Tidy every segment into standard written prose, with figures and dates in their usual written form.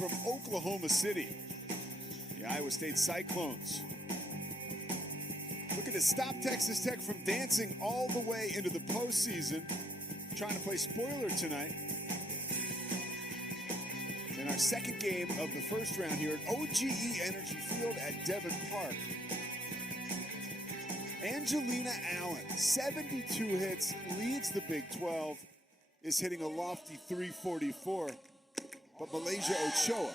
from Oklahoma City, the Iowa State Cyclones. Looking to stop Texas Tech from dancing all the way into the postseason. Trying to play spoiler tonight in our second game of the first round here at OGE Energy Field at Devon Park. Angelina Allen, 72 hits, leads the Big 12, is hitting a lofty 344. But Malaysia Ochoa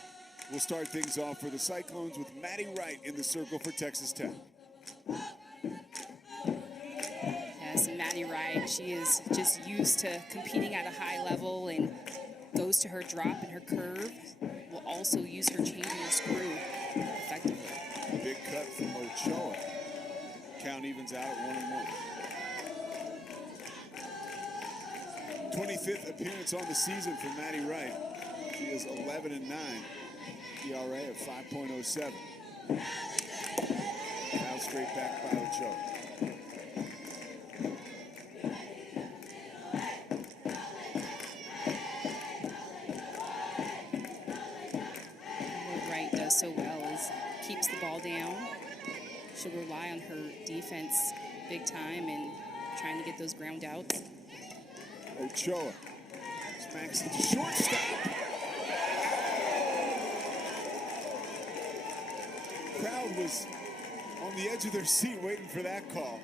will start things off for the Cyclones with Maddie Wright in the circle for Texas Tech. Yes, Maddie Wright, she is just used to competing at a high level and goes to her drop and her curve. Will also use her change and her screw effectively. Big cut from Ochoa. Count evens out at 1-1. 25th appearance on the season for Maddie Wright. She is 11-9, ERA of 5.07. Now straight back by Ochoa. What Wright does so well is keeps the ball down. She'll rely on her defense big time and trying to get those ground outs. Ochoa smacks it to shortstop. Crowd was on the edge of their seat waiting for that call.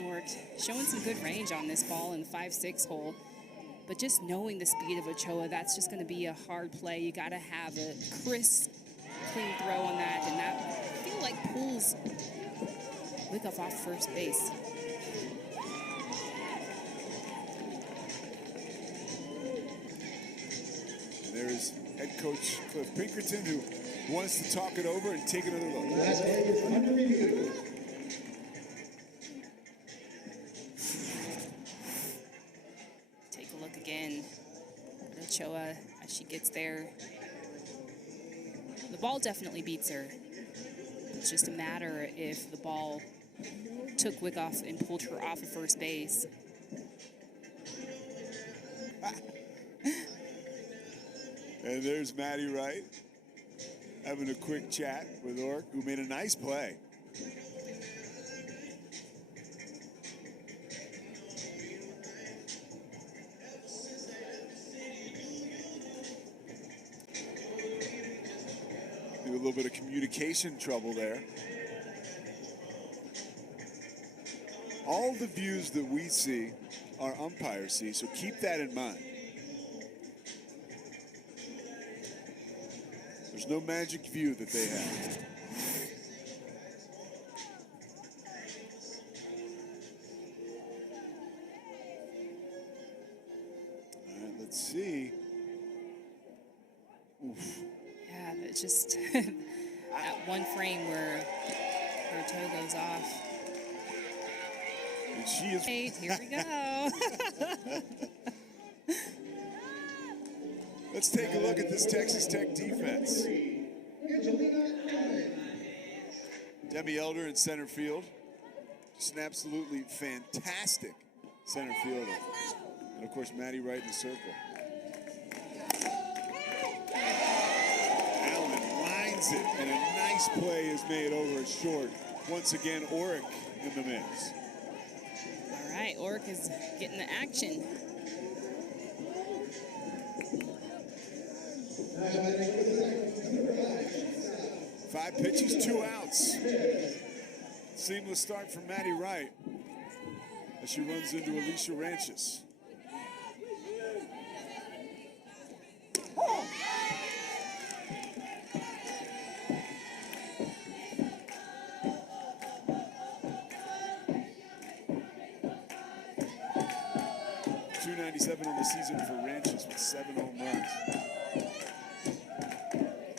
Nort showing some good range on this ball in the 5-6 hole, but just knowing the speed of Ochoa, that's just going to be a hard play. You got to have a crisp, clean throw on that, and that I feel like pulls Wyckoff off first base. There's head coach Cliff Pinkerton, who wants to talk it over and take another look. Take a look again at Ochoa as she gets there. The ball definitely beats her. It's just a matter if the ball took Wyckoff and pulled her off of first base. And there's Maddie Wright having a quick chat with Ork, who made a nice play. A little bit of communication trouble there. All the views that we see, our umpires see, so keep that in mind. There's no magic view that they have. All right, let's see. Oof. Yeah, it's just that one frame where her toe goes off. And she is. Wait, here we go. Let's take a look at this Texas Tech defense. Demi Elder in center field. Just an absolutely fantastic center fielder. And of course, Maddie Wright in the circle. Allen lines it, and a nice play is made over at short. Once again, Oric in the mix. All right, Oric is getting the action. Five pitches, 2 outs. Seamless start from Maddie Wright as she runs into Alicia Ranches. .297 on the season for Ranches with 7 home runs.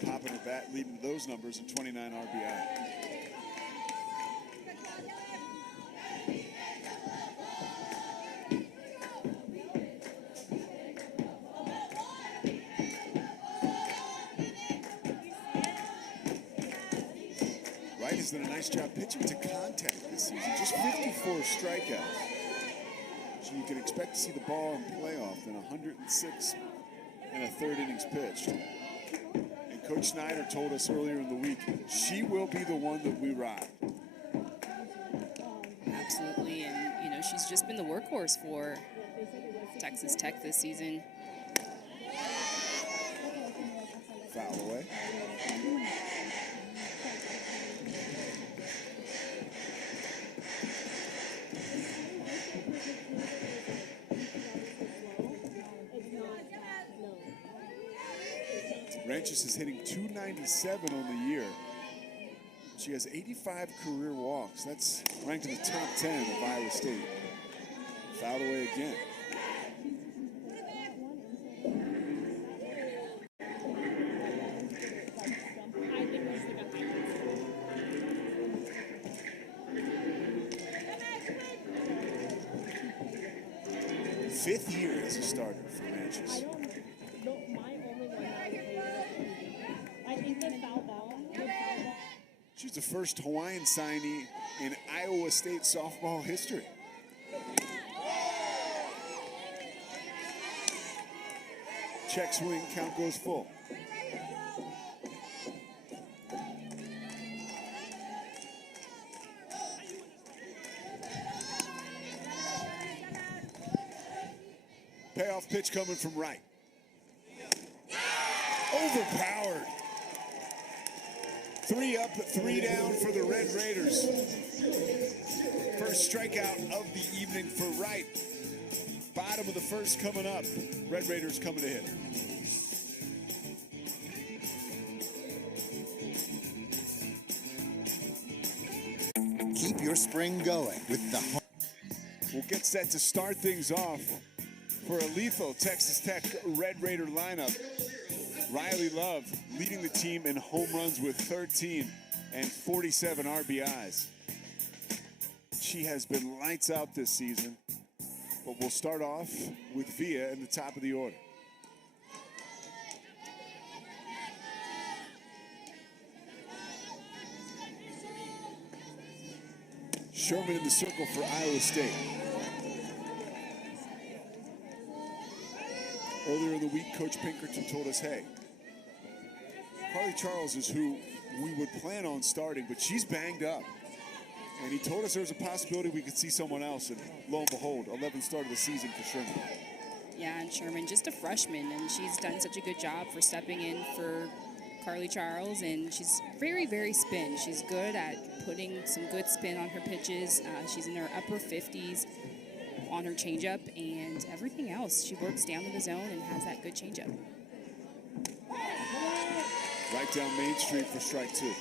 Popping her bat, leading those numbers in 29 RBI. Wright has done a nice job pitching to contact this season. Just 54 strikeouts. So you can expect to see the ball in playoff in 106 and a third innings pitched. And Coach Snyder told us earlier in the week, she will be the one that we ride. Absolutely, and, you know, she's just been the workhorse for Texas Tech this season. Foul away. Ranches is hitting .297 on the year. She has 85 career walks. That's ranked in the top 10 of Iowa State. Fouled away again. Fifth year as a starter for Ranches. She's the first Hawaiian signee in Iowa State softball history. Check swing, count goes full. Payoff pitch coming from right. Overpowered. 3 up, 3 down for the Red Raiders. First strikeout of the evening for Wright. Bottom of the first coming up. Red Raiders coming to hit. Keep your spring going with the... We'll get set to start things off for a lethal Texas Tech Red Raider lineup. Riley Love leading the team in home runs with 13 and 47 RBIs. She has been lights out this season, but we'll start off with Villa in the top of the order. Sherman in the circle for Iowa State. Earlier in the week, Coach Pinkerton told us, hey, Carly Charles is who we would plan on starting, but she's banged up. And he told us there was a possibility we could see someone else, and lo and behold, 11th start of the season for Sherman. Yeah, and Sherman, just a freshman, and she's done such a good job for stepping in for Carly Charles, and she's very, very spin. She's good at putting some good spin on her pitches. She's in her upper 50s on her changeup, and everything else. She works down to the zone and has that good changeup. Right down Main Street for strike 2.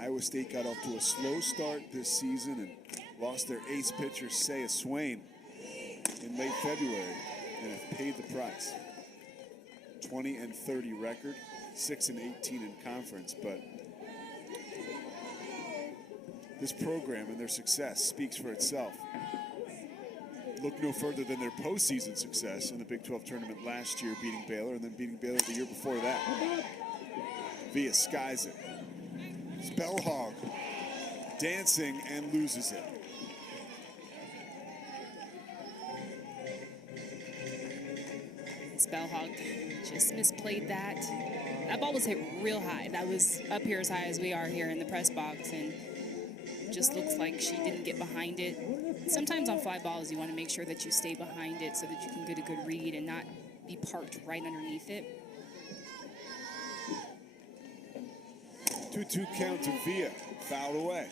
Iowa State got off to a slow start this season and lost their ace pitcher, Saya Swain, in late February and have paid the price. 20-30 record, 6-18 in conference, but this program and their success speaks for itself. Look no further than their postseason success in the Big 12 tournament last year, beating Baylor, and then beating Baylor the year before that. Villa skies it. Spellhog dancing and loses it. Spellhog just misplayed that. That ball was hit real high. That was up here as high as we are here in the press box, and just looks like she didn't get behind it. Sometimes on fly balls, you want to make sure that you stay behind it so that you can get a good read and not be parked right underneath it. 2-2 count to Villa, fouled away.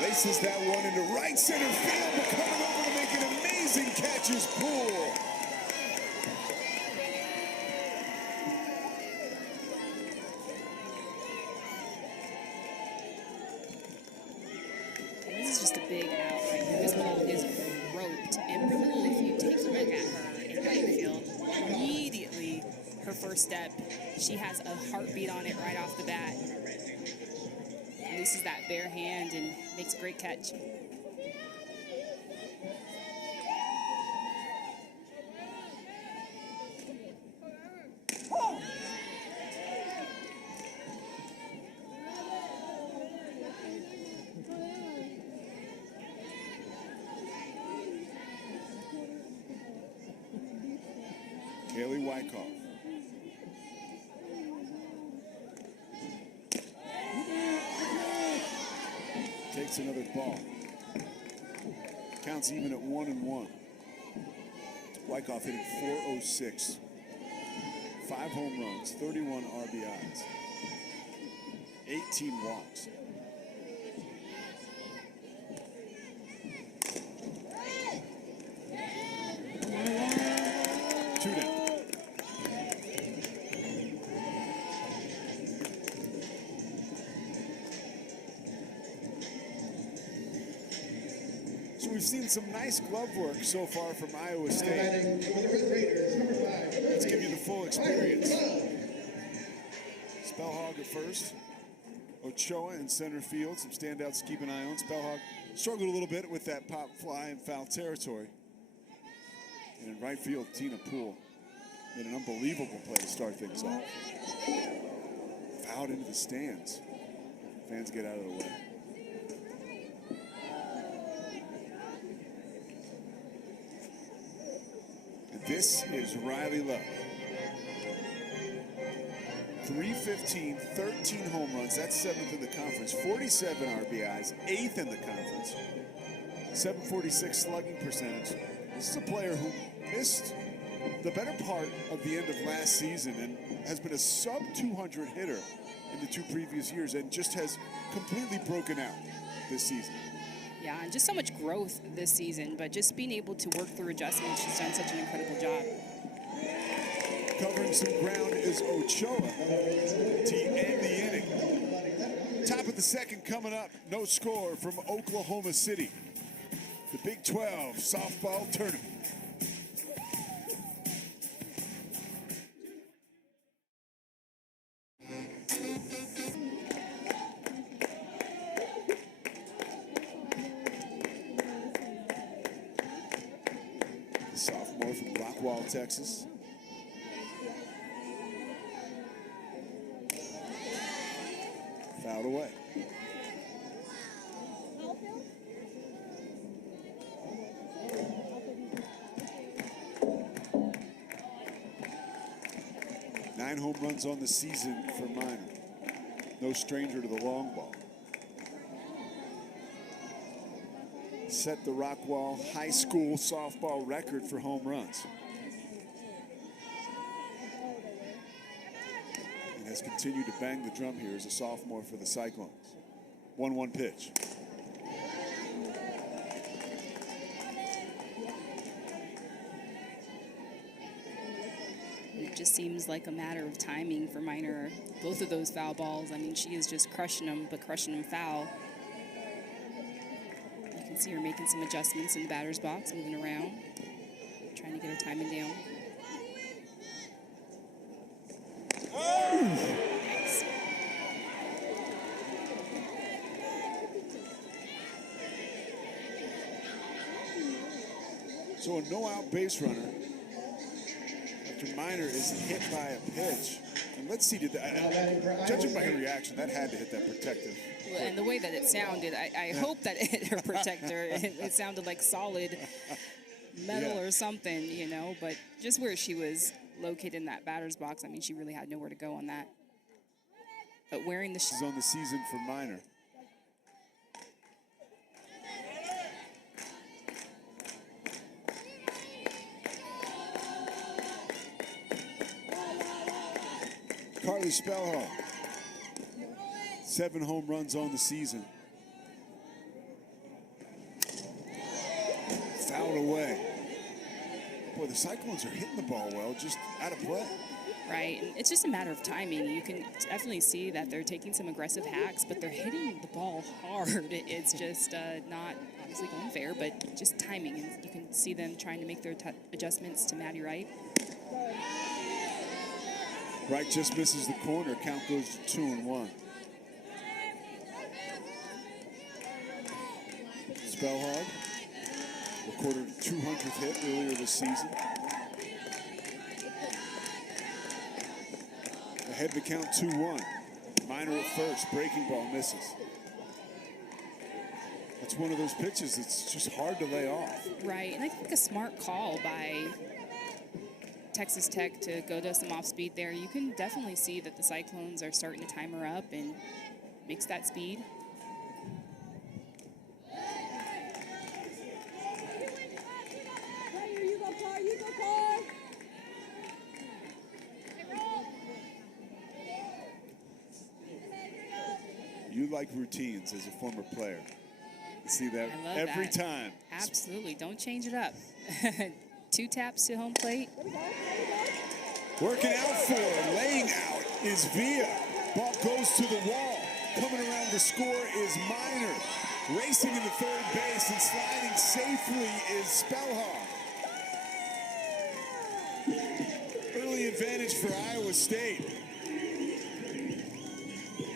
Laces that one into right center field, but coming over to make an amazing catch is Poole. This is just a big out right here. This ball is roped. And Poole, if you take a look at her in right field, immediately her first step She has a heartbeat on it right off the bat. Looses that bare hand and makes a great catch. Kaylee Wyckoff. Takes another ball. Counts even at 1-1. Wyckoff hitting .406. 5 home runs, 31 RBIs, 18 walks. Two down. So we've seen some nice glove work so far from Iowa State. Let's give you the full experience. Spellhog at first. Ochoa in center field. Some standouts to keep an eye on. Spellhog struggled a little bit with that pop fly in foul territory. And in right field, Tina Poole made an unbelievable play to start things off. Fouled into the stands. Fans get out of the way. And this is Riley Love. 315, 13 home runs. That's 7th in the conference. 47 RBIs, 8th in the conference. 746 slugging percentage. This is a player who missed the better part of the end of last season and has been a sub-200 hitter in the 2 previous years and just has completely broken out this season. Yeah, and just so much growth this season, but just being able to work through adjustments, she's done such an incredible job. Covering some ground is Ochoa to end the inning. Top of the second coming up. No score from Oklahoma City. The Big 12 softball tournament. The sophomore from Rockwall, Texas. Fouled away. Nine home runs on the season for Minor. No stranger to the long ball. Set the Rockwall High School softball record for home runs. And has continued to bang the drum here as a sophomore for the Cyclones. 1-1 pitch. It just seems like a matter of timing for Minor. Both of those foul balls, I mean, she is just crushing them, but crushing them foul. You can see her making some adjustments in the batter's box, moving around, trying to get her timing down. Nice. So a no-out base runner after Minor is hit by a pitch. And let's see, judging by her reaction, that had to hit that protective. Well, and the way that it sounded, I hope that it hit her protector. It sounded like solid metal or something, you know, but just where she was located in that batter's box, I mean, she really had nowhere to go on that. But wearing the This is on the season for Minor. Carly Spellhall, 7 home runs on the season. Fouled away. Boy, the Cyclones are hitting the ball well, just out of play. Right, and it's just a matter of timing. You can definitely see that they're taking some aggressive hacks, but they're hitting the ball hard. It's just not obviously going fair, but just timing. And you can see them trying to make their adjustments to Maddie Wright. Right just misses the corner. Count goes to 2-1. Spellhog recorded a 200th hit earlier this season. Ahead the count 2-1. Minor at first, breaking ball misses. That's one of those pitches that's just hard to lay off. Right, and I think a smart call by Texas Tech to go to some off speed there. You can definitely see that the Cyclones are starting to time her up and mix that speed. You like routines as a former player. You see that I love every that. time. Absolutely, don't change it up. 2 taps to home plate. Working out for, laying out is Villa. Ball goes to the wall. Coming around the score is Minor. Racing into third base and sliding safely is Spellhog. Early advantage for Iowa State.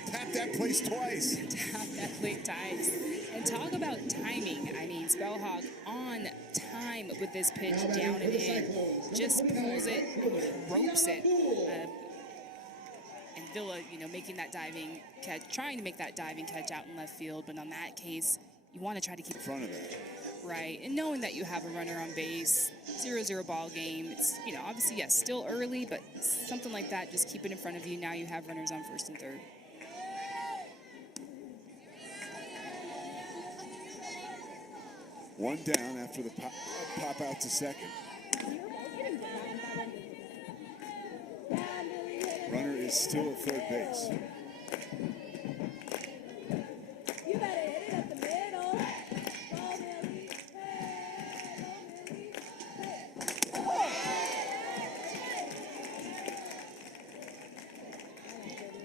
Tap that place twice. Tap that plate twice. And talk about timing. I mean, Spellhog on time with this pitch down and in. Just pulls it, ropes it. And Villa, you know, making that diving catch, trying to make that diving catch out in left field. But on that case, you want to try to keep in front of that. Right, and knowing that you have a runner on base, 0-0 ball game, it's, you know, obviously, yes, still early, but something like that, just keep it in front of you. Now you have runners on first and third. One down after the pop out to second. Runner is still at third base. You better hit it up the middle.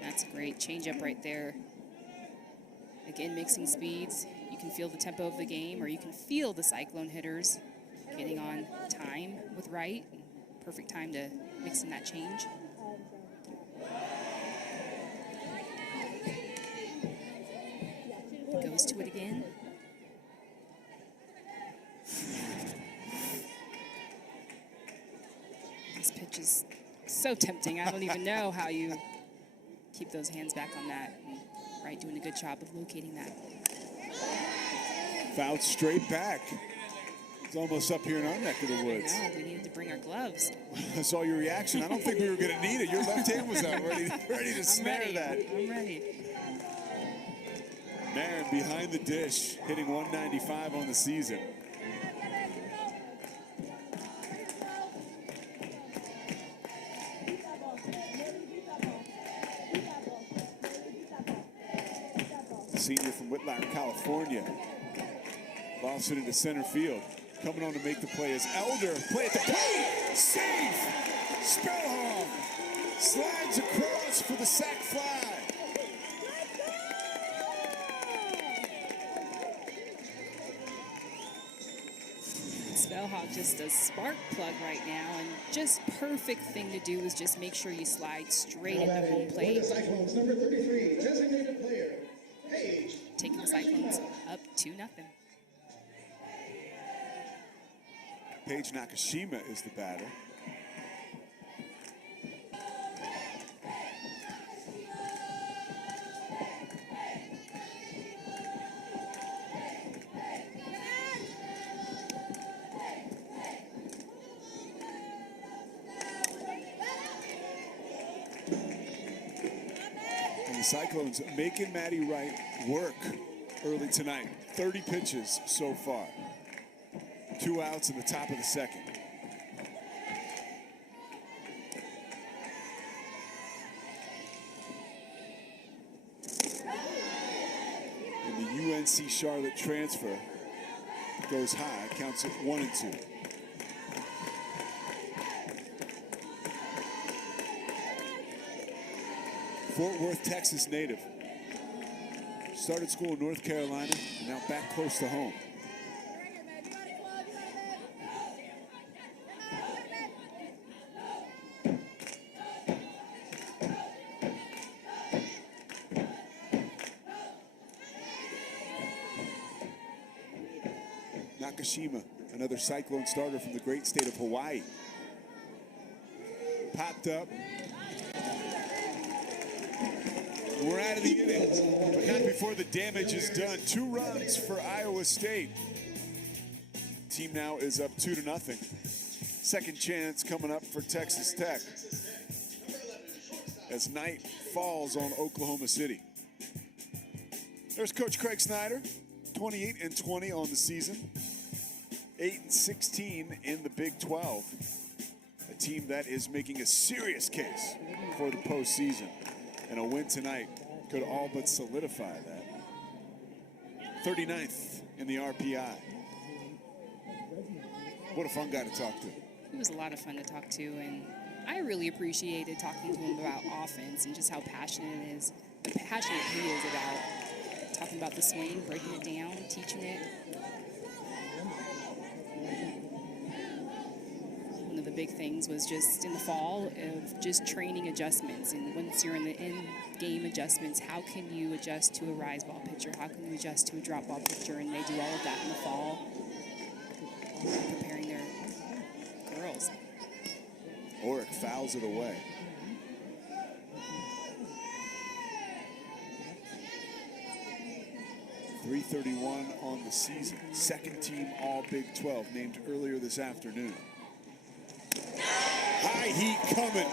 That's a great changeup right there. Again, mixing speeds. You can feel the tempo of the game, or you can feel the Cyclone hitters getting on time with right. Perfect time to mix in that change. Goes to it again. This pitch is so tempting. I don't even know how you keep those hands back on that. And right, doing a good job of locating that. Fouled straight back. It's almost up here in our neck of the woods. I know, we needed to bring our gloves. I saw your reaction. I don't think we were going to need it. Your left hand was out ready to snare that. I'm ready. Man, behind the dish, hitting 195 on the season. Senior from Whitlock, California. Lofts it into center field. Coming on to make the play is Elder. Play at the plate. Safe. Spellhog slides across for the sac fly. Spellhog just a spark plug right now, and just perfect thing to do is just make sure you slide straight into home plate. For the Cyclones, number 33, designated player, Paige. Taking the Cyclones up 2-0. Paige Nakashima is the batter. And the Cyclones making Maddie Wright work early tonight. 30 pitches so far. 2 outs in the top of the second. And the UNC Charlotte transfer goes high, counts at 1-2. Fort Worth, Texas native. Started school in North Carolina and now back close to home. Takashima, another Cyclone starter from the great state of Hawaii. Popped up. We're out of the inning, but not before the damage is done. 2 runs for Iowa State. Team now is up 2-0. Second chance coming up for Texas Tech as night falls on Oklahoma City. There's Coach Craig Snyder, 28-20 on the season, 8-16 in the Big 12. A team that is making a serious case for the postseason. And a win tonight could all but solidify that. 39th in the RPI. What a fun guy to talk to. He was a lot of fun to talk to, and I really appreciated talking to him about offense and just how passionate he is about talking about the swing, breaking it down, teaching it. One of the big things was just in the fall of just training adjustments, and once you're in the in-game adjustments, how can you adjust to a rise ball pitcher? How can you adjust to a drop ball pitcher? And they do all of that in the fall, preparing their girls. Oric fouls it away. .331 on the season. Second team All Big 12 named earlier this afternoon. High heat coming.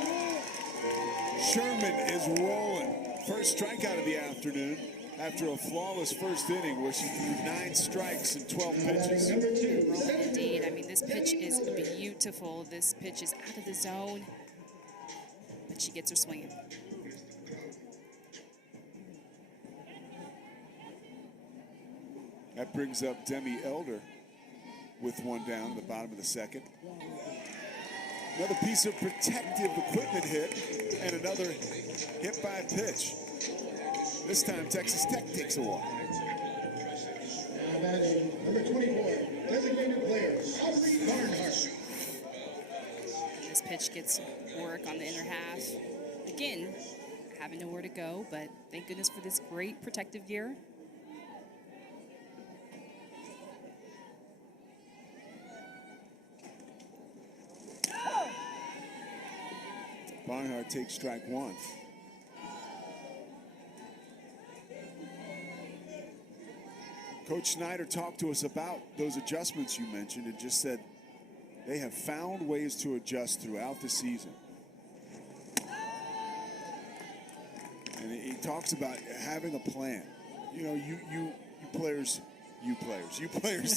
Sherman is rolling. First strikeout of the afternoon after a flawless first inning where she threw 9 strikes and 12 pitches. Rolling indeed. I mean, this pitch is beautiful. This pitch is out of the zone, but she gets her swinging. That brings up Demi Elder with one down in the bottom of the second. Another piece of protective equipment hit and another hit by pitch. This time Texas Tech takes a walk. Now batting number 24, designated player, Aubrey Barnhart. This pitch gets work on the inner half. Again, having nowhere to go, but thank goodness for this great protective gear. Barnhart takes strike 1. Coach Snyder talked to us about those adjustments you mentioned and just said they have found ways to adjust throughout the season. And he talks about having a plan. You know, you players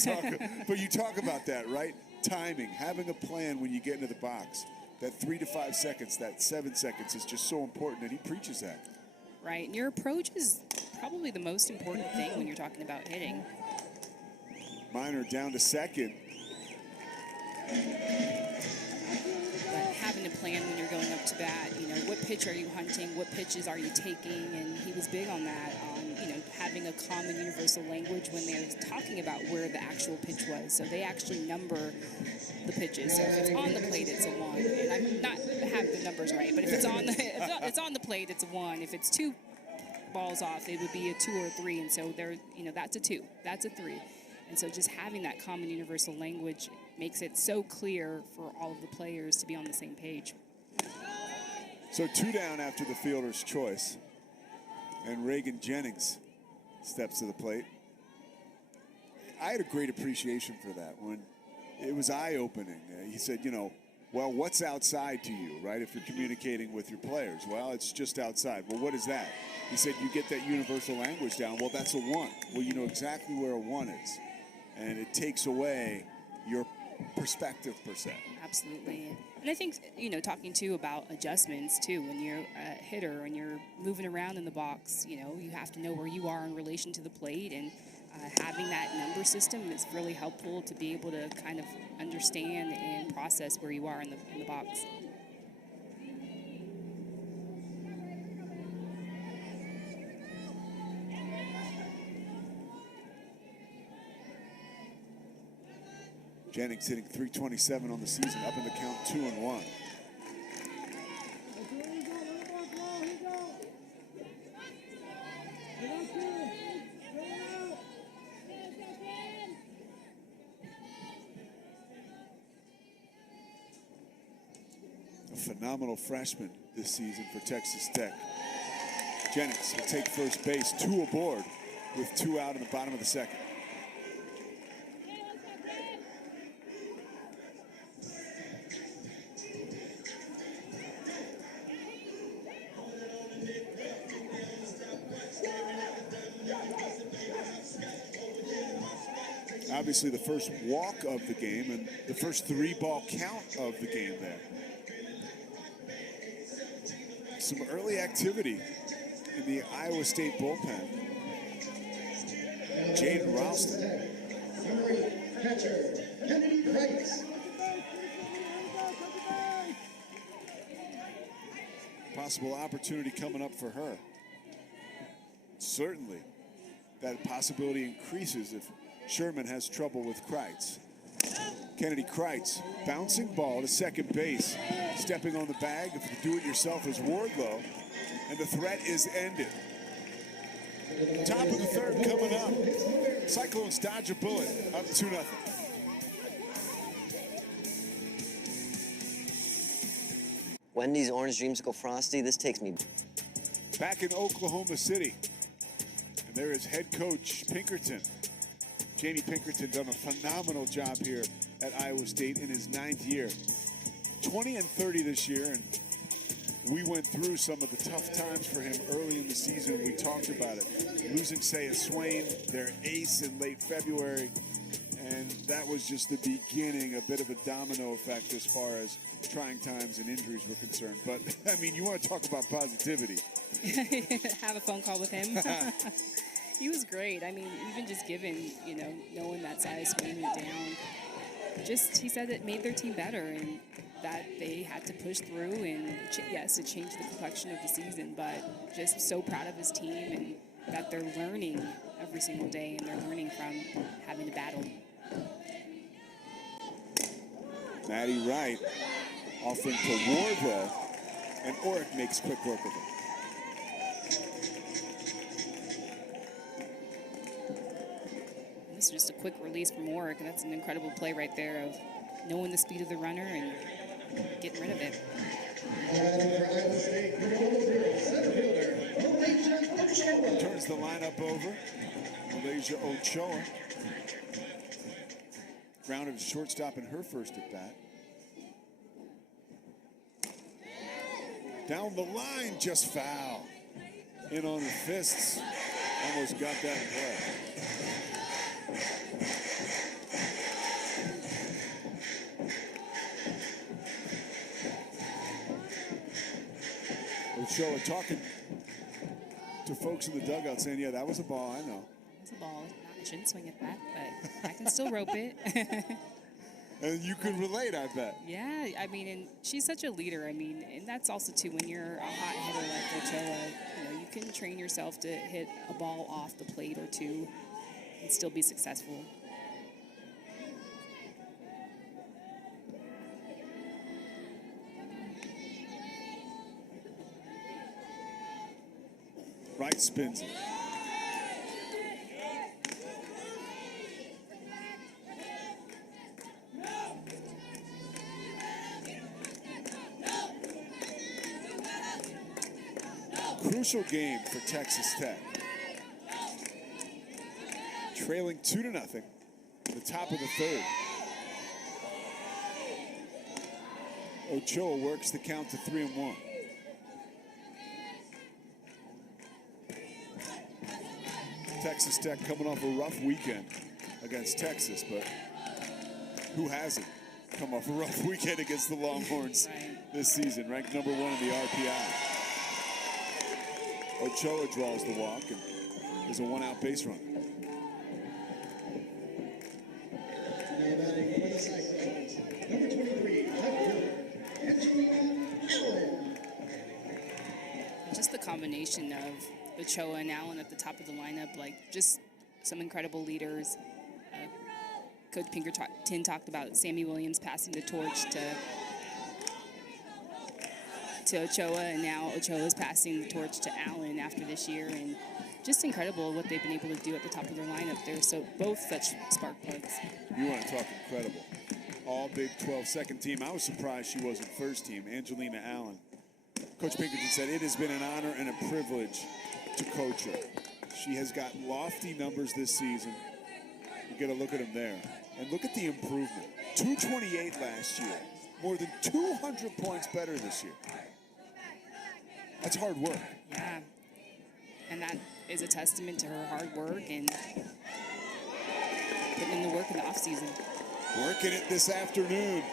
talk, but you talk about that, right? Timing, having a plan when you get into the box. That 3 to 5 seconds, that 7 seconds is just so important, and he preaches that. Right, and your approach is probably the most important thing when you're talking about hitting. Minor down to second. But having a plan when you're going up to bat, you know, what pitch are you hunting, what pitches are you taking, and he was big on that, you know, having a common universal language when they're talking about where the actual pitch was. So they actually number the pitches. So if it's on the plate, it's a 1. And I'm not having the numbers right, but if it's on the plate, it's a 1. If it's 2 balls off, it would be a 2 or a 3. And so there, you know, that's a 2, that's a 3. And so just having that common universal language makes it so clear for all of the players to be on the same page. So 2 down after the fielder's choice. And Reagan Jennings steps to the plate. I had a great appreciation for that when it was eye-opening. He said, you know, well, what's outside to you, right? If you're communicating with your players, well, it's just outside. Well, what is that? He said, you get that universal language down. Well, that's a 1. Well, you know exactly where a 1 is. And it takes away your perspective, per se. Absolutely. And I think, you know, talking too about adjustments too, when you're a hitter and you're moving around in the box, you know, you have to know where you are in relation to the plate, and having that number system is really helpful to be able to kind of understand and process where you are in the box. Jennings hitting .327 on the season, up in the count 2-1. phenomenal freshman this season for Texas Tech. Jennings will take first base, 2 aboard with 2 out in the bottom of the second. Obviously the first walk of the game and the first 3-ball count of the game there. Some early activity in the Iowa State bullpen. Jaden Ralston. Number 8, catcher, Kennedy Price. Possible opportunity coming up for her. Certainly that possibility increases if Sherman has trouble with Kreitz. Kennedy Kreitz, bouncing ball to second base. Stepping on the bag, if you do it yourself, is Wardlow, and the threat is ended. Top of the third coming up. Cyclones dodge a bullet, up 2-0. Wendy's Orange Dreamsicle Frosty, this takes me. Back in Oklahoma City, and there is head coach Pinkerton. Jamie Pinkerton done a phenomenal job here at Iowa State in his 9th year. 20-30 this year, and we went through some of the tough times for him early in the season. We talked about it. Losing Saya Swain, their ace in late February, and that was just the beginning, a bit of a domino effect as far as trying times and injuries were concerned. But, I mean, you want to talk about positivity. Have a phone call with him. He was great. I mean, even just given, knowing that Saya Swain went down, he said it made their team better and that they had to push through and, yes, it changed the complexion of the season, but just so proud of his team and that they're learning every single day and they're learning from having to battle. Maddie Wright offering to Wardlow, and Oric makes quick work of it. This is just a quick release from Oric, and that's an incredible play right there of knowing the speed of the runner and getting rid of it. Turns the lineup over. Malaysia Ochoa. Grounded to shortstop in her first at bat. Down the line, just foul. In on her fists. Almost got that play. Ochoa talking to folks in the dugout saying, yeah, that was a ball, I know. It's a ball. I shouldn't swing at that, but I can still rope it. And you could relate, I bet. Yeah, I mean, and she's such a leader. I mean, and that's also, too, when you're a hot hitter like Ochoa, you can train yourself to hit a ball off the plate or two and still be successful. Right spins it. Crucial game for Texas Tech. Trailing 2-0 at the top of the third. Ochoa works the count to 3-1. Texas Tech coming off a rough weekend against Texas, but who hasn't come off a rough weekend against the Longhorns this season, ranked number 1 in the RPI. Ochoa draws the walk and is a 1-out base runner. Just the combination of Ochoa and Allen at the top of the lineup, just some incredible leaders. Coach Pinkerton talked about Sammy Williams passing the torch to Ochoa, and now Ochoa is passing the torch to Allen after this year, and just incredible what they've been able to do at the top of their lineup there. So both such spark plugs. You want to talk incredible. All Big 12 second team. I was surprised she wasn't first team. Angelina Allen. Coach Pinkerton said, it has been an honor and a privilege to coach her. She has got lofty numbers this season. You get a look at them there. And look at the improvement. 228 last year. More than 200 points better this year. That's hard work. Yeah. And that is a testament to her hard work and putting in the work in the offseason. Working it this afternoon.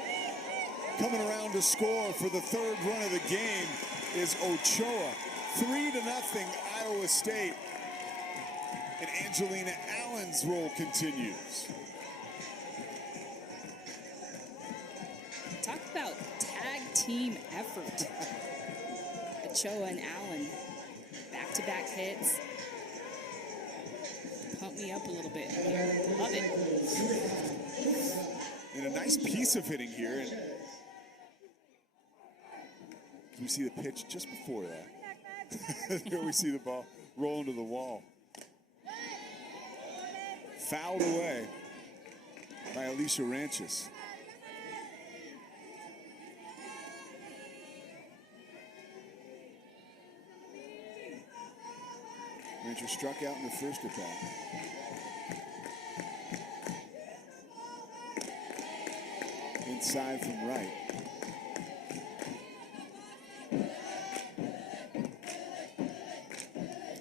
Coming around to score for the third run of the game is Ochoa. 3-0 Iowa State. And Angelina Allen's role continues. Talk about tag team effort. Ochoa and Allen, back-to-back hits. Pump me up a little bit here. Love it. And a nice piece of hitting here. And we see the pitch just before that. Here we see the ball roll into the wall. Fouled away by Alicia Ranches. Ranches struck out in the first at bat. Inside from right.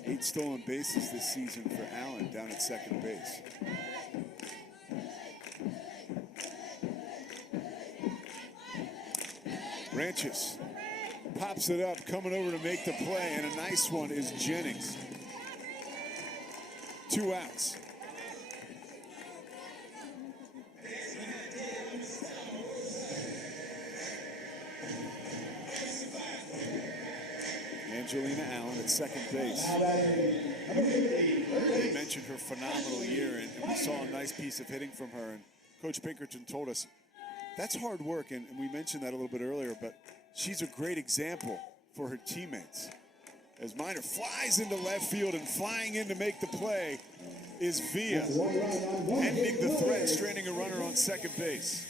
Eight stolen bases this season for Allen down at second base. Ranches pops it up, coming over to make the play, and a nice one is Jennings. 2 outs. Angelina Allen at second base. We mentioned her phenomenal year, and we saw a nice piece of hitting from her. And Coach Pinkerton told us that's hard work, and we mentioned that a little bit earlier, but she's a great example for her teammates. As Minor flies into left field and flying in to make the play is Villa, ending the threat, stranding a runner on second base.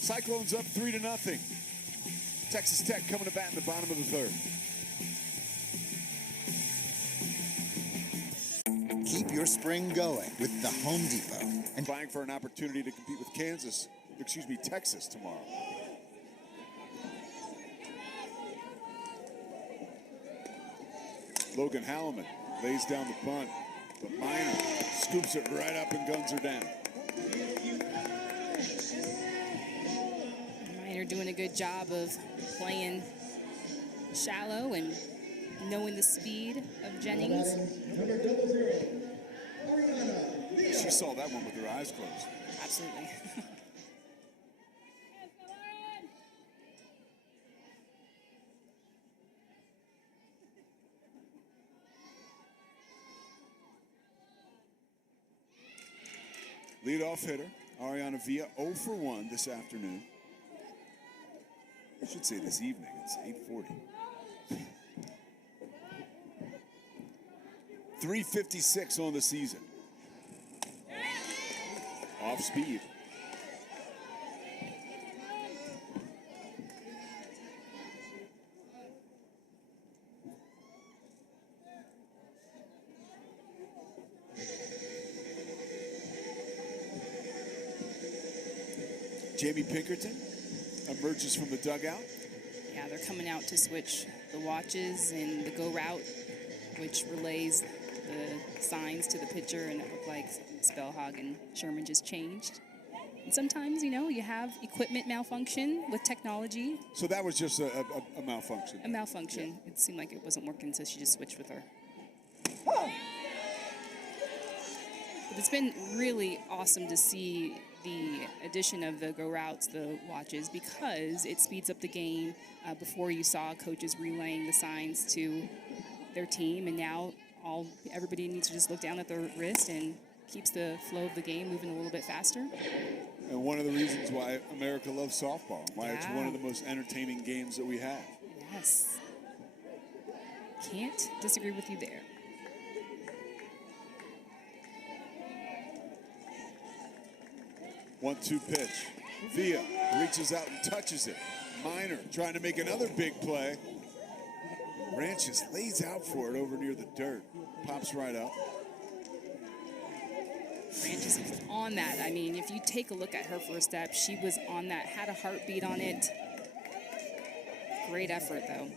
Cyclones up 3-0. Texas Tech coming to bat in the bottom of the third. Keep your spring going with the Home Depot. And vying for an opportunity to compete with Texas tomorrow. Logan Halliman lays down the bunt, but Minor scoops it right up and guns her down. Minor doing a good job of playing shallow and knowing the speed of Jennings. She saw that one with her eyes closed. Absolutely. Leadoff hitter, Ariana Villa, 0 for 1 this afternoon. I should say this evening, it's 8:40. 356 on the season. Off speed. Jamie Pinkerton emerges from the dugout. Yeah, they're coming out to switch the watches and the go route, which relays the signs to the pitcher, and it looked like Spellhog and Sherman just changed. And sometimes, you know, you have equipment malfunction with technology. So that was just a malfunction. A malfunction. Yeah. It seemed like it wasn't working, so she just switched with her. But it's been really awesome to see the addition of the go routes, the watches, because it speeds up the game. Before you saw coaches relaying the signs to their team, and now everybody needs to just look down at their wrist and keeps the flow of the game moving a little bit faster. And one of the reasons why America loves softball, why it's one of the most entertaining games that we have. Yes. Can't disagree with you there. One-two pitch. Villa reaches out and touches it. Minor trying to make another big play. Ranches lays out for it over near the dirt. Pops right up. Ranches is on that. I mean, if you take a look at her first step, she was on that, had a heartbeat on it. Great effort, though.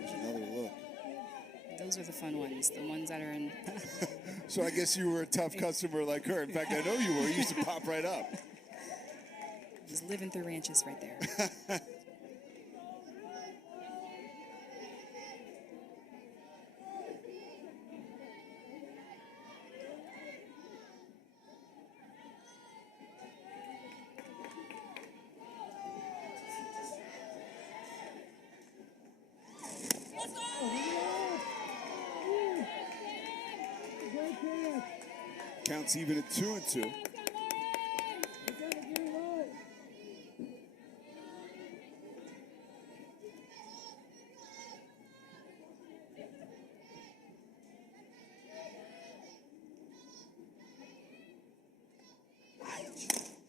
There's another look. Those are the fun ones, the ones that are in. So I guess you were a tough customer like her. In fact, I know you were. You used to pop right up. Just living through Ranches right there. Counts even at 2-2.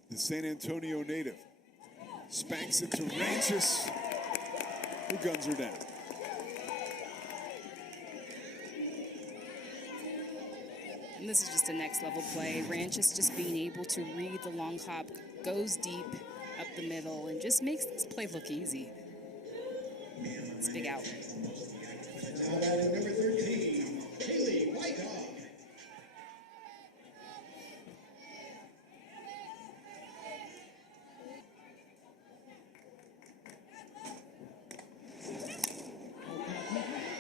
The San Antonio native spanks it to Ranches, who guns her down. And this is just a next level play. Ranches just being able to read the long hop, goes deep up the middle, and just makes this play look easy. It's big out. Now batting number 13, Haley Whitehawk.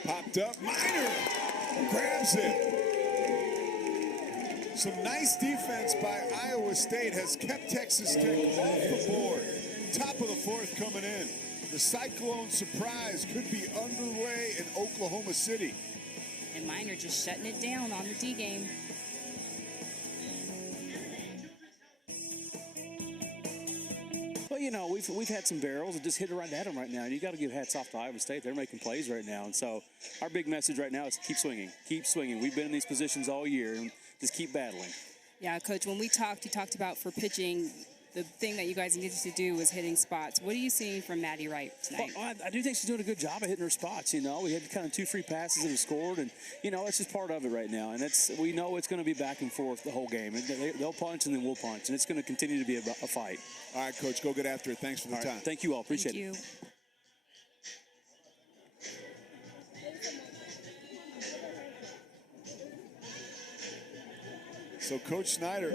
Popped up, Minor grabs it. Some nice defense by Iowa State has kept Texas Tech off the board. Top of the fourth coming in. The Cyclone surprise could be underway in Oklahoma City. And Minor just shutting it down on the D game. Well, you know, we've had some barrels that just hit it right at them right now. And you got to give hats off to Iowa State. They're making plays right now. And so our big message right now is keep swinging. Keep swinging. We've been in these positions all year, and just keep battling. Yeah, Coach, when we talked, you talked about for pitching, the thing that you guys needed to do was hitting spots. What are you seeing from Maddie Wright tonight? Well, I do think she's doing a good job of hitting her spots. You know, we had kind of 2 free passes that have scored, and you know it's just part of it right now. And we know it's going to be back and forth the whole game. They'll punch and then we'll punch, and it's going to continue to be a fight. All right, Coach, go get after it. Thanks for the time. Thank you all. Appreciate Thank you. it. So Coach Snyder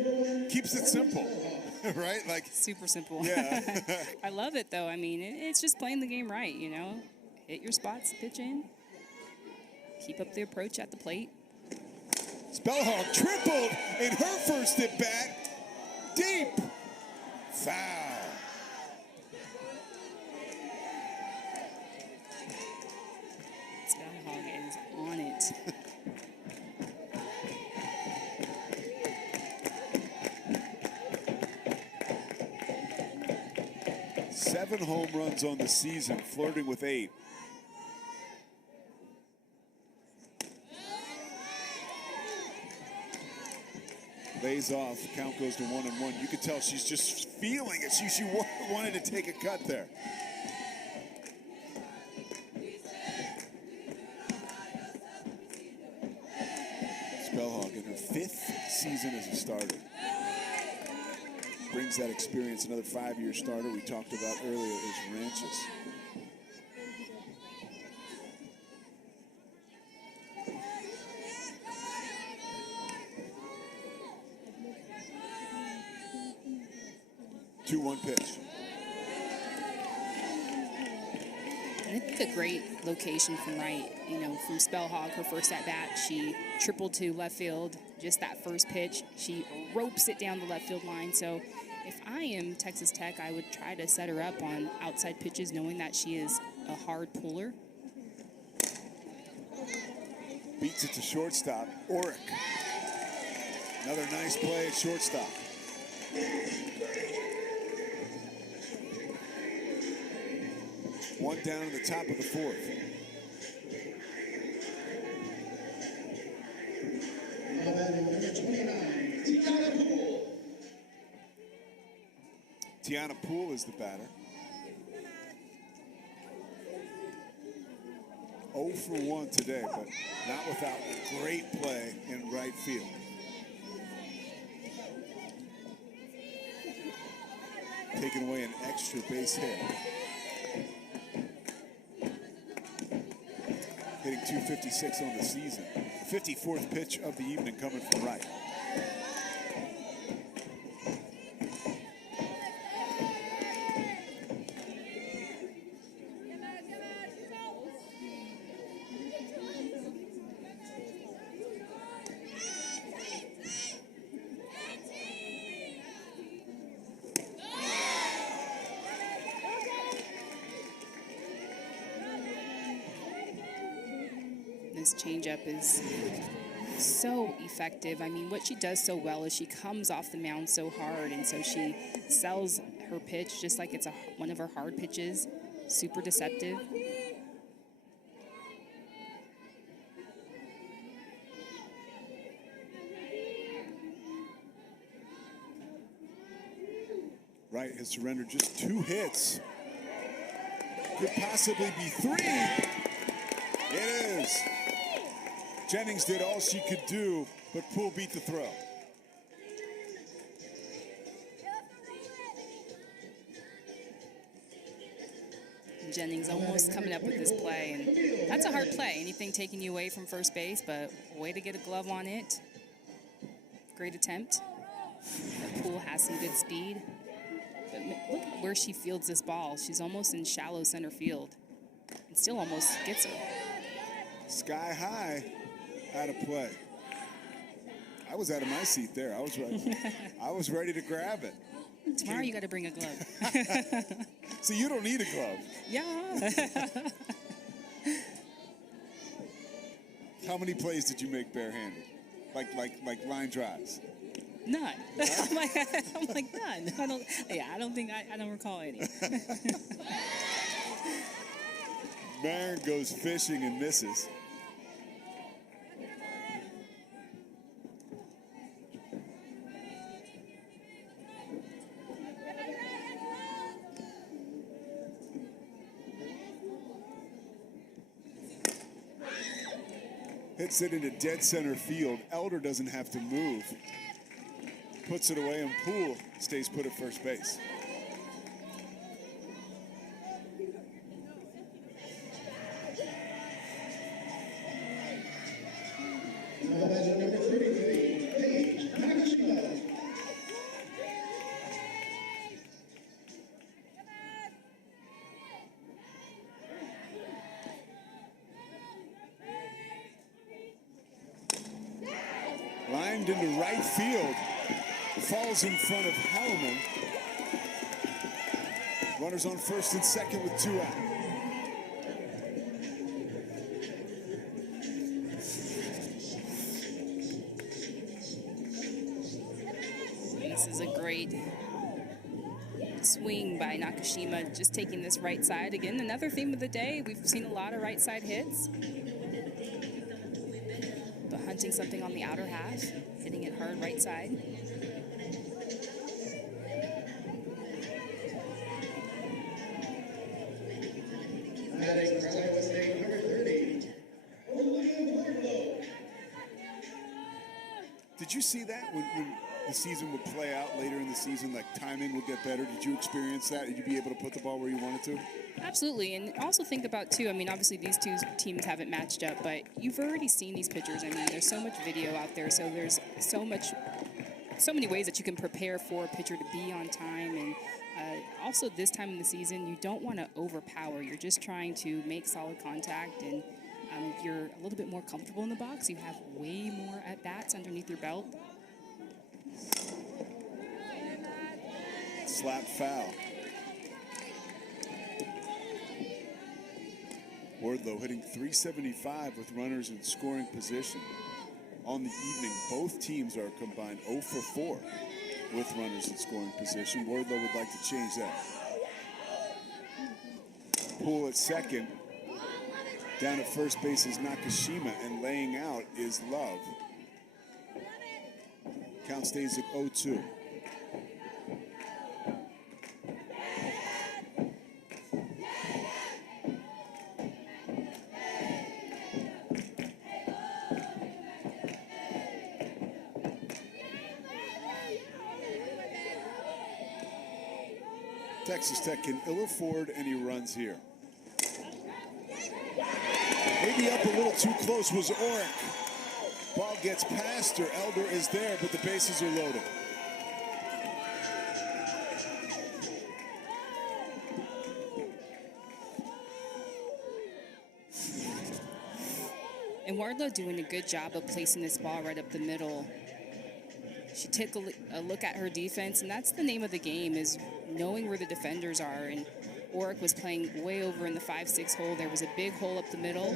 keeps it simple, right? Like Super simple. Yeah. I love it, though. I mean, it's just playing the game right, you know? Hit your spots, pitch in. Keep up the approach at the plate. Spellhawk tripled in her first at bat. Deep. Foul. Spellhog is on it. 7 home runs on the season, flirting with 8. Lays off, count goes to 1-1. You can tell she's just feeling it. She wanted to take a cut there. Spellhawk in her 5th season as a starter. Brings that experience. Another 5-year starter we talked about earlier is Ranches. Two-one pitch. And I think a great location from Wright, you know, from Spellhog, her first at bat, she tripled to left field. Just that first pitch, she ropes it down the left field line. So if I am Texas Tech, I would try to set her up on outside pitches, knowing that she is a hard puller. Beats it to shortstop, Oric. Another nice play at shortstop. One down in the top of the 4th. Tiana Poole is the batter. 0 for 1 today, but not without a great play in right field. Taking away an extra base hit. Hitting 256 on the season. 54th pitch of the evening coming from right. This changeup is so effective. I mean, what she does so well is she comes off the mound so hard, and so she sells her pitch just like it's one of her hard pitches. Super deceptive. Wright has surrendered just 2 hits. Could possibly be 3. It is. Jennings did all she could do, but Poole beat the throw. Jennings almost coming up with this play, and that's a hard play. Anything taking you away from first base, but way to get a glove on it. Great attempt. Poole has some good speed. But look where she fields this ball. She's almost in shallow center field and still almost gets her. Sky high out of play. I was out of my seat there. I was ready. I was ready to grab it. Tomorrow you got to bring a glove. So you don't need a glove. Yeah. How many plays did you make barehanded? Like line drives? None. I'm like none. I don't recall any. Marin goes fishing and misses. Hits it into dead center field. Elder doesn't have to move. Puts it away, and Poole stays put at first base. Now batter number 33, Paige Nakashima. Lined into right field. Falls in front of Hellman. Runners on first and second with 2 out. This is a great swing by Nakashima, just taking this right side. Again, another theme of the day. We've seen a lot of right side hits. But hunting something on the outer half, hitting it hard right side. Batting for Iowa State number 30, Olivia Wardlow. Did you see that when the season would play out later in the season, like timing would get better? Did you experience that? Did you be able to put the ball where you wanted to? Absolutely, and also think about, too, I mean, obviously these two teams haven't matched up, but you've already seen these pitchers. I mean, there's so much video out there, so there's so many ways that you can prepare for a pitcher to be on time. And also this time in the season, you don't want to overpower. You're just trying to make solid contact, and you're a little bit more comfortable in the box. You have way more at-bats underneath your belt. Slap foul. Wardlow hitting .375 with runners in scoring position. On the evening, both teams are combined 0 for 4 with runners in scoring position. Wardlow would like to change that. Poole at second. Down at first base is Nakashima, and laying out is Love. Count stays at 0-2. Texas Tech can ill afford any runs here. Maybe up a little too close was Oric. Ball gets past her. Elder is there, but the bases are loaded. And Wardlow doing a good job of placing this ball right up the middle. She took a look at her defense, and that's the name of the game, is knowing where the defenders are. And Oric was playing way over in the 5-6 hole. There was a big hole up the middle.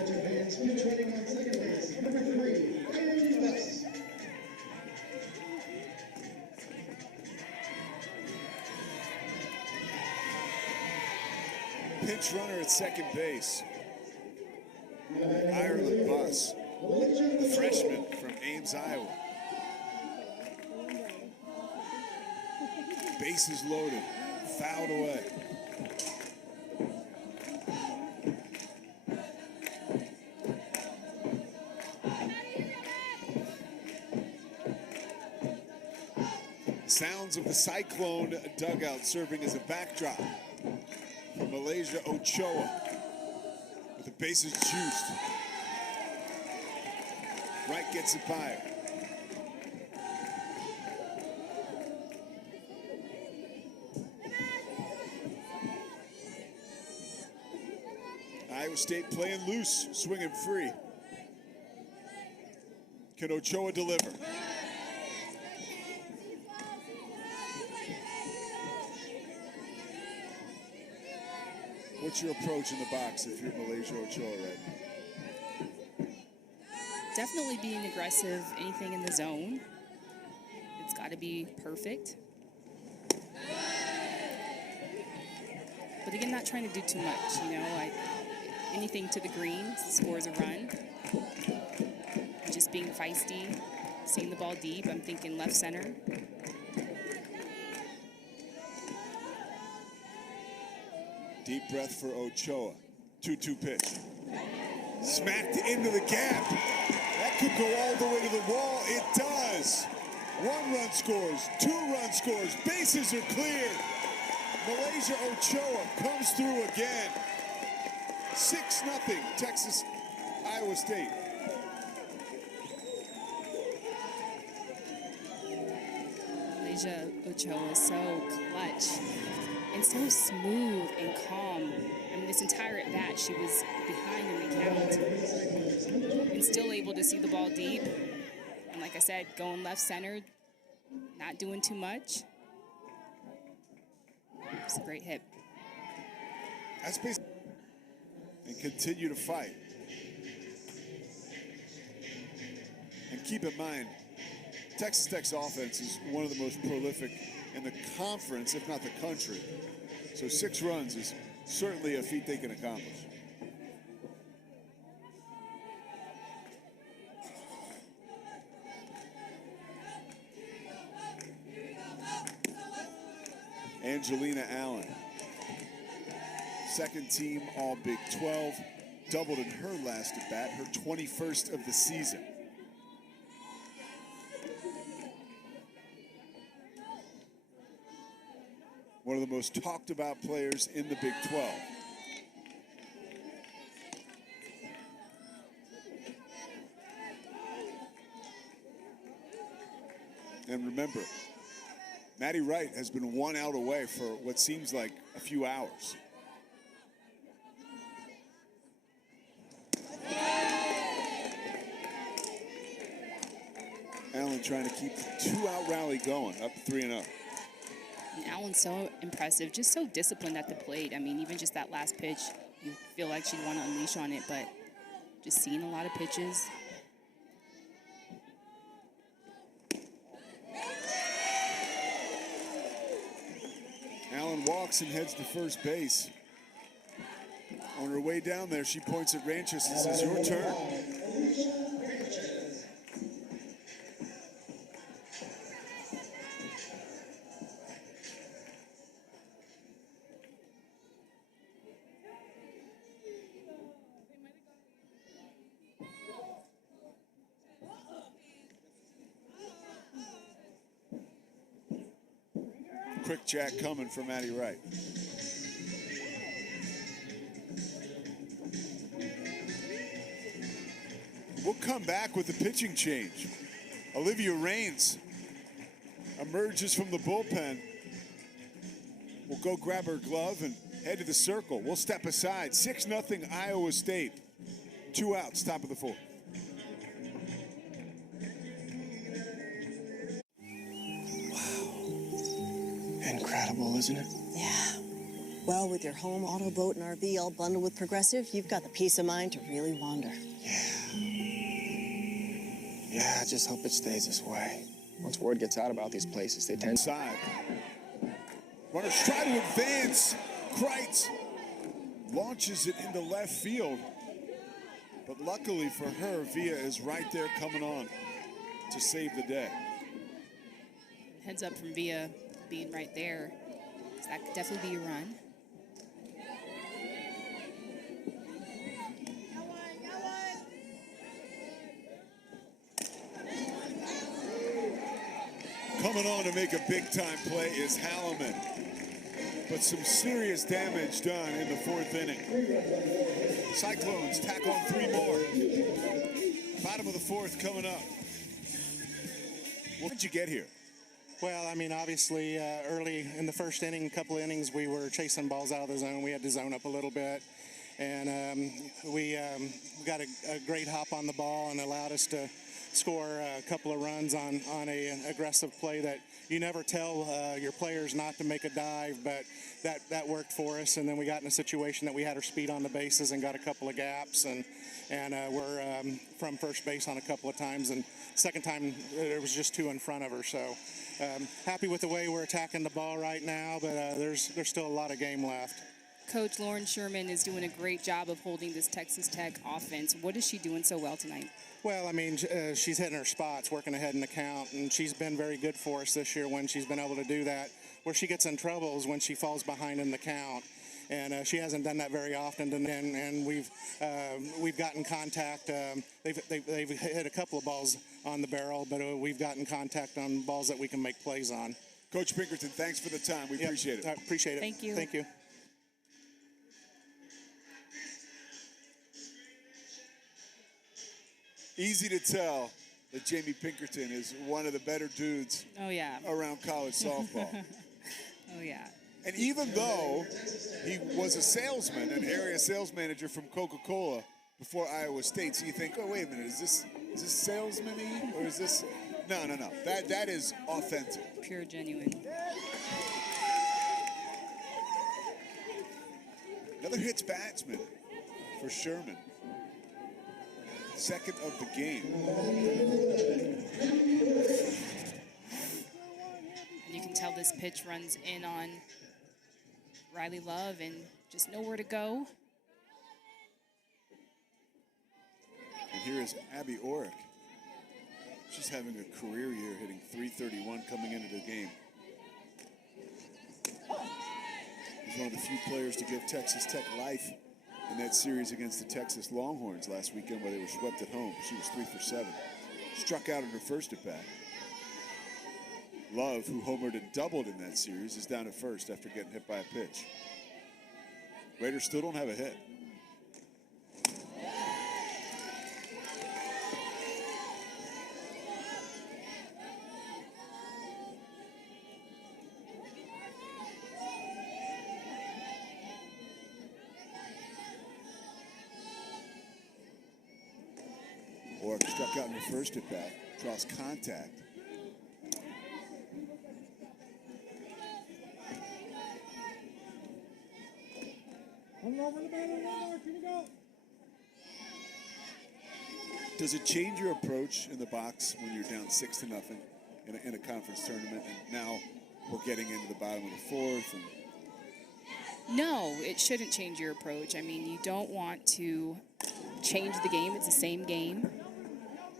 Pinch runner at second base. Ireland Bus, the freshman from Ames, Iowa. Bases loaded, fouled away. Sounds of the Cyclone dugout serving as a backdrop for Malaysia Ochoa. With the bases juiced. Wright gets it by her. Iowa State playing loose, swinging free. Can Ochoa deliver? What's your approach in the box if you're Malaysia Ochoa right now? Definitely being aggressive, anything in the zone. It's got to be perfect. But again, not trying to do too much, you know, like anything to the green scores a run. Just being feisty, seeing the ball deep. I'm thinking left center. Deep breath for Ochoa. 2-2 pitch. Smacked into the gap. That could go all the way to the wall. It does. 1 run scores, 2 run scores. Bases are cleared. Malaysia Ochoa comes through again. 6-0 Texas, Iowa State. Malaysia Ochoa is so clutch and so smooth and calm. I mean, this entire at bat, she was behind in the count and still able to see the ball deep. And like I said, going left center, not doing too much. It's a great hit. That's basically, and continue to fight. And keep in mind, Texas Tech's offense is one of the most prolific in the conference, if not the country. So 6 runs is certainly a feat they can accomplish. Angelina Allen, second team All Big 12, doubled in her last at bat, her 21st of the season. One of the most talked about players in the Big 12. And remember, Maddie Wright has been 1 out away for what seems like a few hours. Allen trying to keep the 2-out rally going, up 3-0. And Allen's so impressive, just so disciplined at the plate. I mean, even just that last pitch, you feel like she'd want to unleash on it, but just seeing a lot of pitches. Allen walks and heads to first base. On her way down there, she points at Ranches and says, "Your turn." Quick jack coming from Matty Wright. We'll come back with the pitching change. Olivia Raines emerges from the bullpen. We'll go grab her glove and head to the circle. We'll step aside. 6-0 Iowa State. 2 outs, top of the 4th. Incredible, isn't it? Yeah. Well, with your home, auto, boat, and RV all bundled with Progressive, you've got the peace of mind to really wander. Yeah, I just hope it stays this way. Once word gets out about these places, they tend... Side. Runners try to advance. Kreitz launches it into left field. But luckily for her, Villa is right there coming on to save the day. Heads up from Villa being right there. So that could definitely be a run. Coming on to make a big-time play is Halliman. But some serious damage done in the 4th inning. Cyclones tack on 3 more. Bottom of the 4th coming up. What did you get here? Well, I mean, obviously, early in the first inning, couple innings, we were chasing balls out of the zone. We had to zone up a little bit. And we got a great hop on the ball and allowed us to score a couple of runs on an aggressive play that you never tell your players not to make a dive, but that worked for us. And then we got in a situation that we had our speed on the bases and got a couple of gaps, and we're from first base on a couple of times. And second time, there was just 2 in front of her. So happy with the way we're attacking the ball right now, but there's still a lot of game left. Coach Lauren Sherman is doing a great job of holding this Texas Tech offense. What is she doing so well tonight? Well, I mean, she's hitting her spots, working ahead in the count, and she's been very good for us this year when she's been able to do that. Where she gets in trouble is when she falls behind in the count, and she hasn't done that very often. And we've gotten contact. They've hit a couple of balls on the barrel, but we've gotten contact on balls that we can make plays on. Coach Pinkerton, thanks for the time. We appreciate it. I appreciate it. Thank you. Thank you. Easy to tell that Jamie Pinkerton is one of the better dudes around college softball. Oh, yeah. And even though he was a salesman, an area sales manager from Coca-Cola before Iowa State, so you think, oh, wait a minute, is this salesman-y or is this? No. That is authentic. Pure, genuine. Another hits batsman for Sherman. Second of the game. You can tell this pitch runs in on Riley Love and just nowhere to go. And here is Abby Orrick. She's having a career year, hitting .331 coming into the game. She's one of the few players to give Texas Tech life in that series against the Texas Longhorns last weekend where they were swept at home. She was 3 for 7. Struck out in her first at bat. Love, who homered and doubled in that series, is down at first after getting hit by a pitch. Raiders still don't have a hit. Orrick struck out in her first at bat, draws contact. Does it change your approach in the box when you're down 6-0 in a conference tournament, and now we're getting into the bottom of the 4th? No, it shouldn't change your approach. I mean, you don't want to change the game. It's the same game.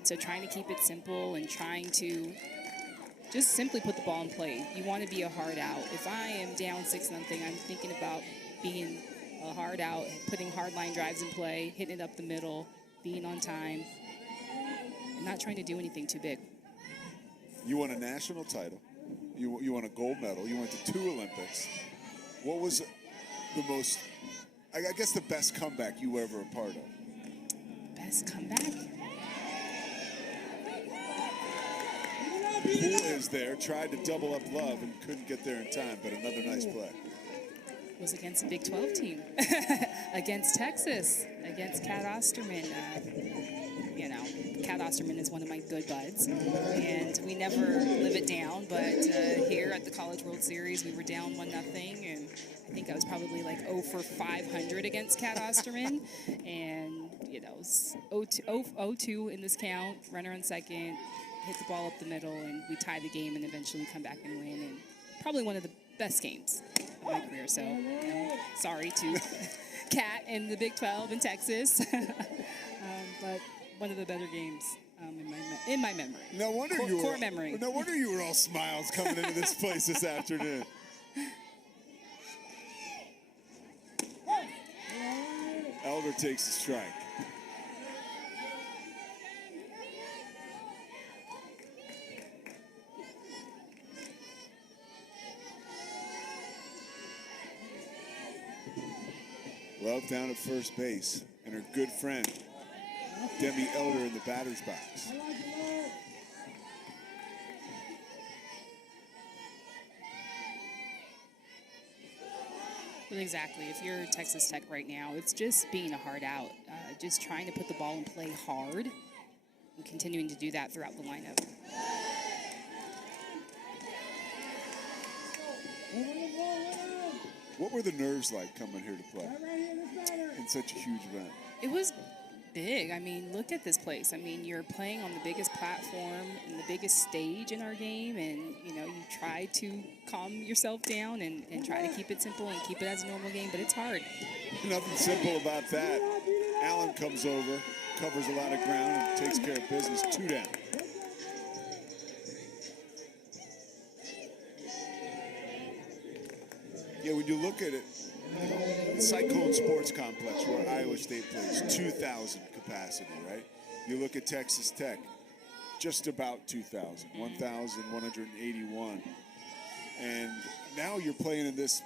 So trying to keep it simple and trying to just simply put the ball in play. You want to be a hard out. If I am down 6-0, I'm thinking about being a hard out, putting hard line drives in play, hitting it up the middle, being on time, and not trying to do anything too big. You won a national title. You won a gold medal. You went to 2 Olympics. What was the most, I guess, the best comeback you were ever a part of? Best comeback? Who is there? Tried to double up Love and couldn't get there in time, but another nice play. Was against a Big 12 team, against Texas, against Kat Osterman. You know, Kat Osterman is one of my good buds, and we never live it down. But here at the College World Series, we were down 1-0, and I think I was probably like 0 for 500 against Kat Osterman, and you know, 0-2 in this count, runner on second, hit the ball up the middle, and we tie the game and eventually come back and win. And probably one of the best games of my career. So, you know, sorry to Kat and the Big 12 in Texas, but one of the better games in my memory. No wonder core memory. No wonder you were all smiles coming into this place this afternoon. Elder takes a strike. Love down at first base, and her good friend, Demi Elder, in the batter's box. Well, exactly. If you're Texas Tech right now, it's just being a hard out, just trying to put the ball in play hard, and continuing to do that throughout the lineup. What were the nerves like coming here to play in such a huge event? It was big. I mean, look at this place. I mean, you're playing on the biggest platform and the biggest stage in our game, and, you know, you try to calm yourself down and try to keep it simple and keep it as a normal game, but it's hard. Nothing simple about that. Allen comes over, covers a lot of ground, and takes care of business. 2 down. Yeah, when you look at it, you know, the Cyclone Sports Complex where Iowa State plays, 2,000 capacity, right? You look at Texas Tech, just about 2,000, 1,181. And now you're playing in this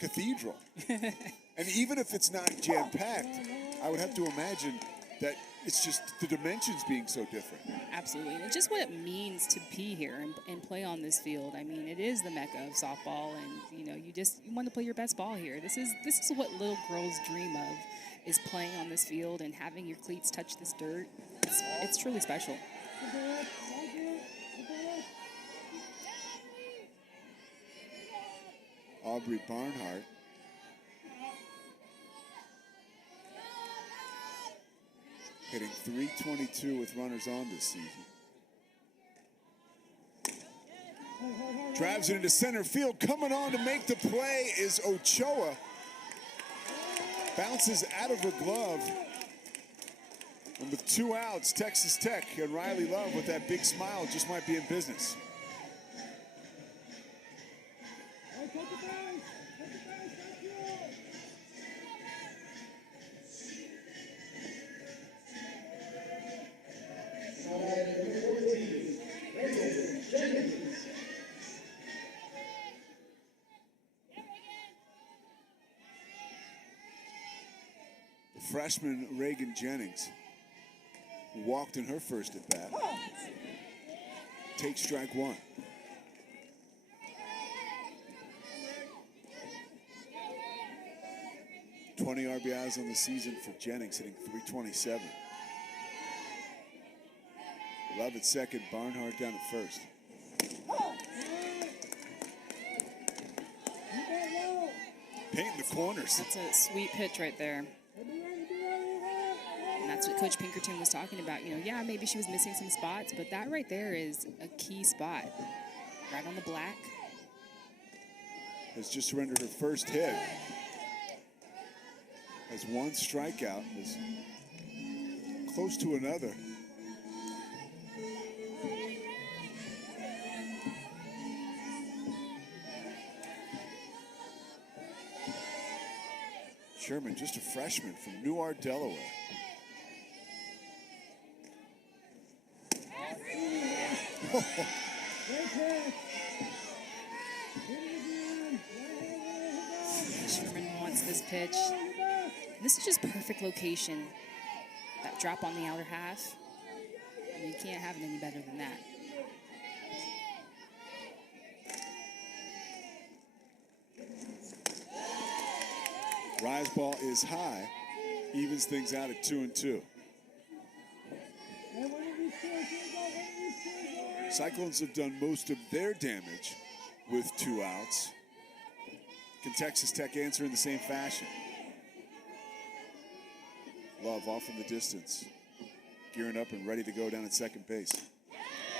cathedral. And even if it's not jam-packed, I would have to imagine that it's just the dimensions being so different. Absolutely. And just what it means to be here and play on this field. I mean, it is the mecca of softball, and, you know, you want to play your best ball here. This is what little girls dream of, is playing on this field and having your cleats touch this dirt. It's truly special. Aubrey Barnhart. Hitting .322 with runners on this season. Drives it into center field. Coming on to make the play is Ochoa. Bounces out of her glove. And with 2 outs, Texas Tech and Riley Love with that big smile just might be in business. Freshman Reagan Jennings walked in her first at bat. Takes strike 1. (20 RBIs on the season for Jennings, hitting .327. Love at second, Barnhart down at first. Painting the corners. That's a sweet pitch right there. And that's what Coach Pinkerton was talking about. You know, yeah, maybe she was missing some spots, but that right there is a key spot. Right on the black. Has just surrendered her first hit. Has 1 strikeout. Is close to another. Sherman, just a freshman from Newark, Delaware. this pitch. This is just perfect location. That drop on the outer half. I mean, you can't have it any better than that. Rise ball is high, evens things out at 2-2. Cyclones have done most of their damage with 2 outs. Can Texas Tech answer in the same fashion? Love off in the distance, gearing up and ready to go down at second base.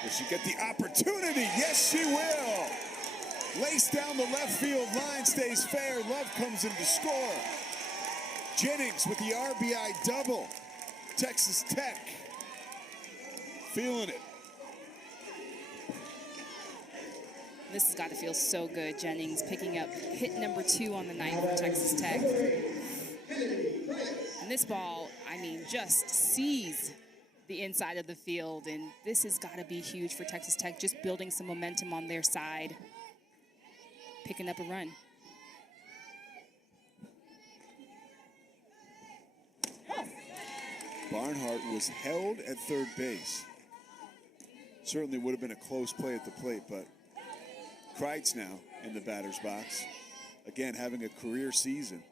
Will she get the opportunity? Yes, she will. Lace down the left field line, stays fair. Love comes in to score. Jennings with the RBI double. Texas Tech feeling it. This has got to feel so good. Jennings picking up hit number 2 on the night for Texas Tech. And this ball, I mean, just sees the inside of the field. And this has got to be huge for Texas Tech, just building some momentum on their side, picking up a run. Barnhart was held at third base. Certainly would have been a close play at the plate, but Kreitz now in the batter's box. Again, having a career season.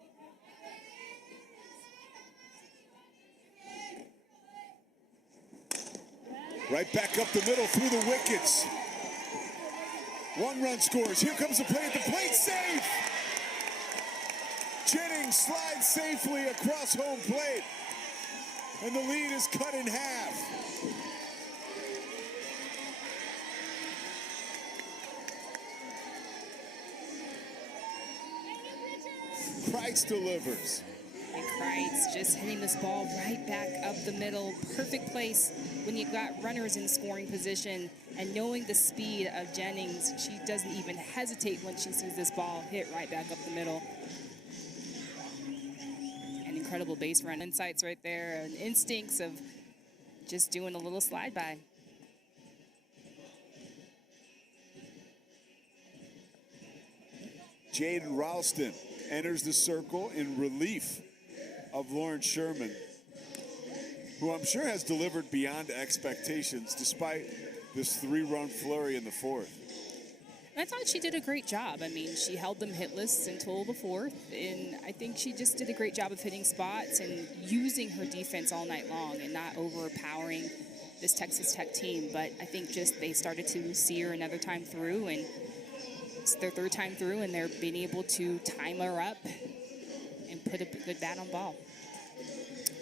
Right back up the middle through the wickets. 1 run scores. Here comes the play at the plate. Safe! Jennings slides safely across home plate. And the lead is cut in half. Kreitz delivers. And Kreitz just hitting this ball right back up the middle. Perfect place when you've got runners in scoring position. And knowing the speed of Jennings, she doesn't even hesitate when she sees this ball hit right back up the middle. An incredible base run. Insights right there, and instincts of just doing a little slide by. Jaden Ralston enters the circle in relief of Lauren Sherman, who I'm sure has delivered beyond expectations despite this 3-run flurry in the 4th. And I thought she did a great job. I mean, she held them hitless until the 4th, and I think she just did a great job of hitting spots and using her defense all night long and not overpowering this Texas Tech team. But I think just they started to see her another time through, and it's their 3rd time through, and they're being able to time her up and put a good bat on ball.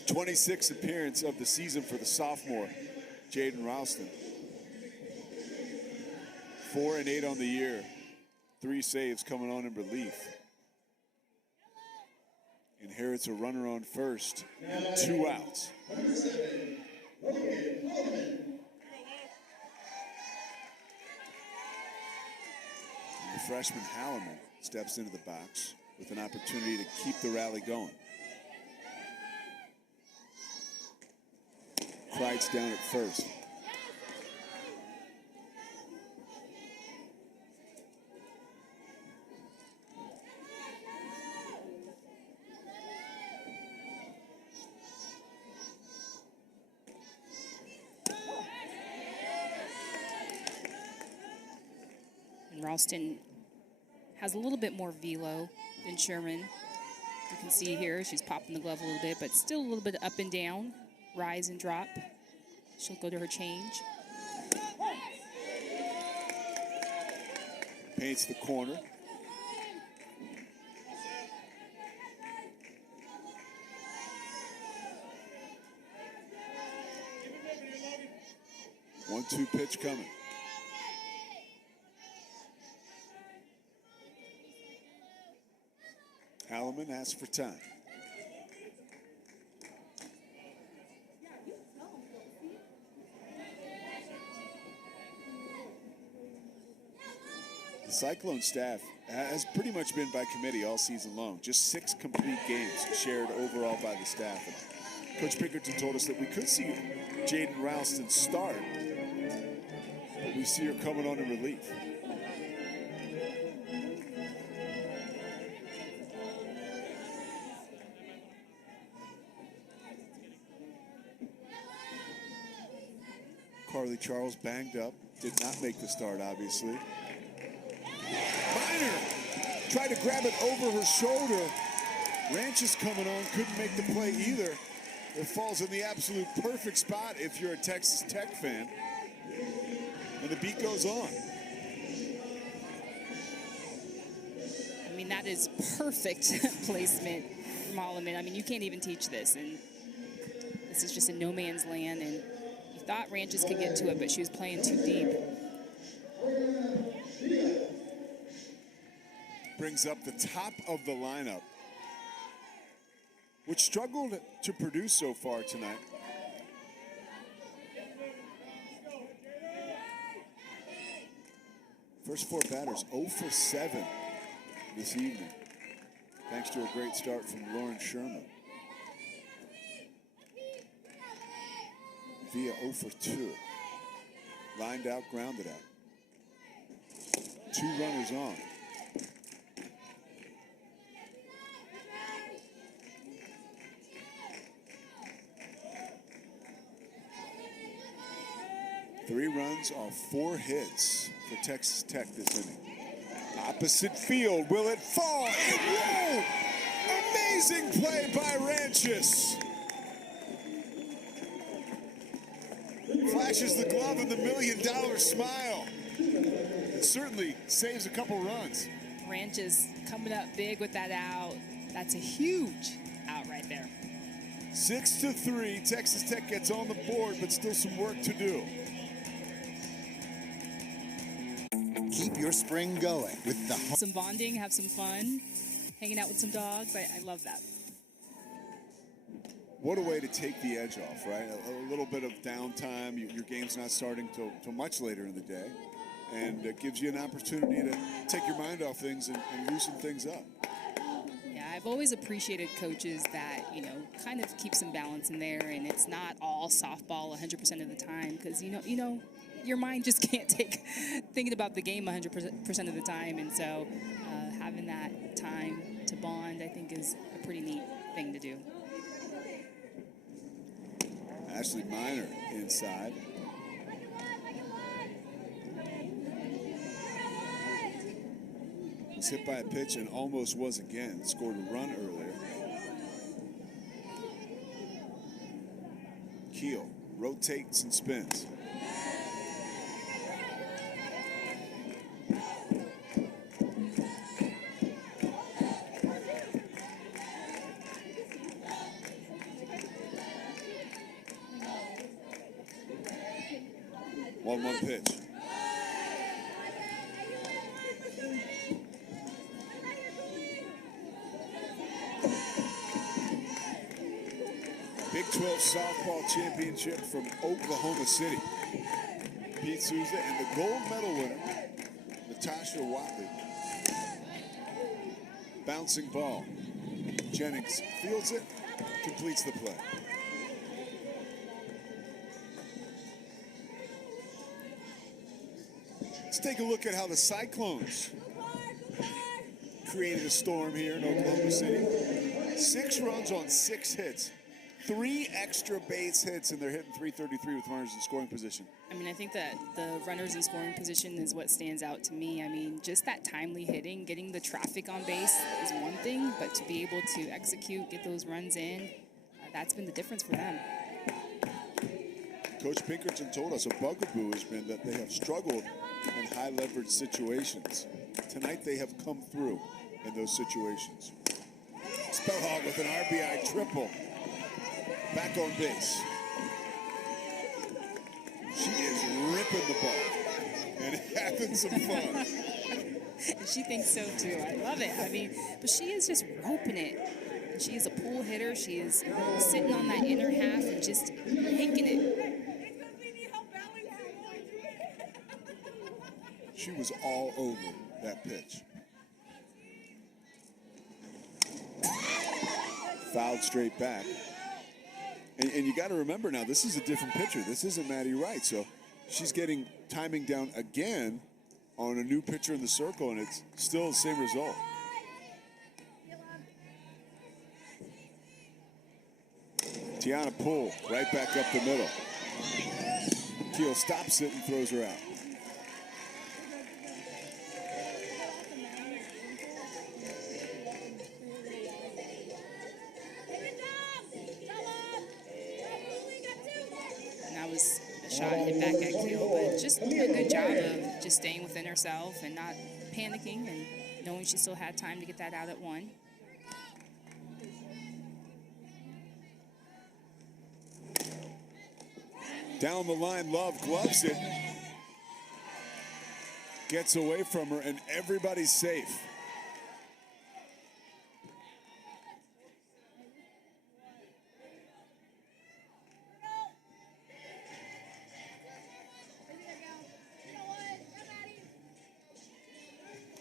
26th appearance of the season for the sophomore, Jaden Ralston. 4 and 8 on the year. 3 saves coming on in relief. Inherits a runner on first. 2 outs. The freshman Halliman steps into the box with an opportunity to keep the rally going. Kreitz down at first. And Ralston has a little bit more velo than Sherman. You can see here she's popping the glove a little bit, but still a little bit up and down, rise and drop. She'll go to her change. Paints the corner. One-two pitch coming. Halliman asks for time. The Cyclone staff has pretty much been by committee all season long. Just 6 complete games shared overall by the staff. And Coach Pinkerton told us that we could see Jaden Ralston start, but we see her coming on in relief. Charlie Charles banged up, did not make the start, obviously. Minor tried to grab it over her shoulder. Ranch is coming on, couldn't make the play either. It falls in the absolute perfect spot if you're a Texas Tech fan. And the beat goes on. I mean, that is perfect placement from Holloman. I mean, you can't even teach this. And this is just a no man's land. And you thought Ranches could get to it, but she was playing too deep. Brings up the top of the lineup, which struggled to produce so far tonight. First four batters 0 for 7 this evening, thanks to a great start from Lauren Sherman. Via 0 for 2. Lined out, grounded out. 2 runners on. Three runs off 4 hits for Texas Tech this inning. Opposite field, will it fall? It won't! Amazing play by Ranches. Flashes the glove and the $1 million smile. It certainly saves a couple runs. Ranches coming up big with that out. That's a huge out right there. 6-3, Texas Tech gets on the board, but still some work to do. Keep your spring going with the Some bonding, have some fun, hanging out with some dogs. I love that. What a way to take the edge off, right? A little bit of downtime. Your game's not starting till much later in the day. And it gives you an opportunity to take your mind off things and loosen things up. Yeah, I've always appreciated coaches that, kind of keep some balance in there, and it's not all softball 100% of the time, because, your mind just can't take thinking about the game 100% of the time. And so having that time to bond, I think, is a pretty neat thing to do. Ashley Minor inside. Was hit by a pitch and almost was again. Scored a run earlier. Keel rotates and spins. One pitch. Big 12 softball championship from Oklahoma City. Pete Souza and the gold medal winner, Natasha Watley. Bouncing ball. Jennings fields it, completes the play. Let's take a look at how the Cyclones created a storm here in Oklahoma City. 6 runs on 6 hits. 3 extra base hits, and they're hitting .333 with runners in scoring position. I mean, I think that the runners in scoring position is what stands out to me. I mean, just that timely hitting, getting the traffic on base is one thing, but to be able to execute, get those runs in, that's been the difference for them. Coach Pinkerton told us a bugaboo has been that they have struggled in high leverage situations. Tonight they have come through in those situations. Spellhog with an RBI triple. Back on base. She is ripping the ball and having some fun. She thinks so too. I love it. I mean, but she is just roping it. And she is a pull hitter. She is sitting on that inner half and just hinking it. She was all over that pitch. Fouled straight back. And you got to remember now, this is a different pitcher. This isn't Maddie Wright. So she's getting timing down again on a new pitcher in the circle, and it's still the same result. Tiana Poole right back up the middle. Keel stops it and throws her out. And that was a shot hit back at Keel, but just a good job of just staying within herself and not panicking and knowing she still had time to get that out at 1. Down the line, Love gloves it. Gets away from her, and everybody's safe.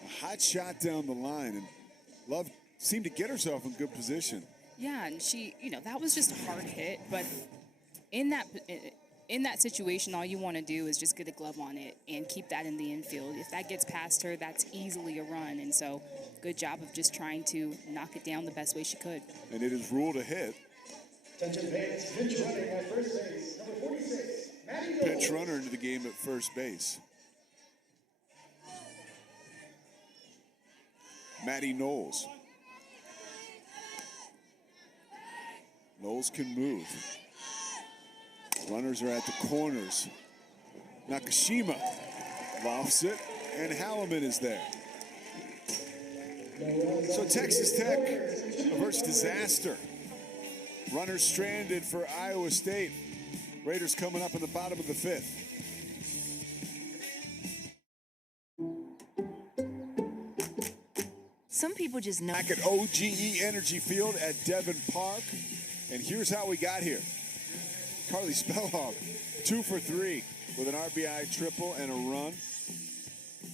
A hot shot down the line, and Love seemed to get herself in good position. Yeah, and she, that was just a hard hit, but in that situation, all you want to do is just get a glove on it and keep that in the infield. If that gets past her, that's easily a run. And so, good job of just trying to knock it down the best way she could. And it is ruled a hit. Attention fans, pinch running at first base, number 46, Maddie Knowles. Pinch runner into the game at first base. Maddie Knowles. Knowles can move. Runners are at the corners. Nakashima lofts it, and Halliman is there. So Texas Tech averts disaster. Runners stranded for Iowa State. Raiders coming up in the bottom of the 5th. Some people just know. Back at OGE Energy Field at Devon Park. And here's how we got here. Carly Spellhog, 2 for 3 with an RBI triple and a run.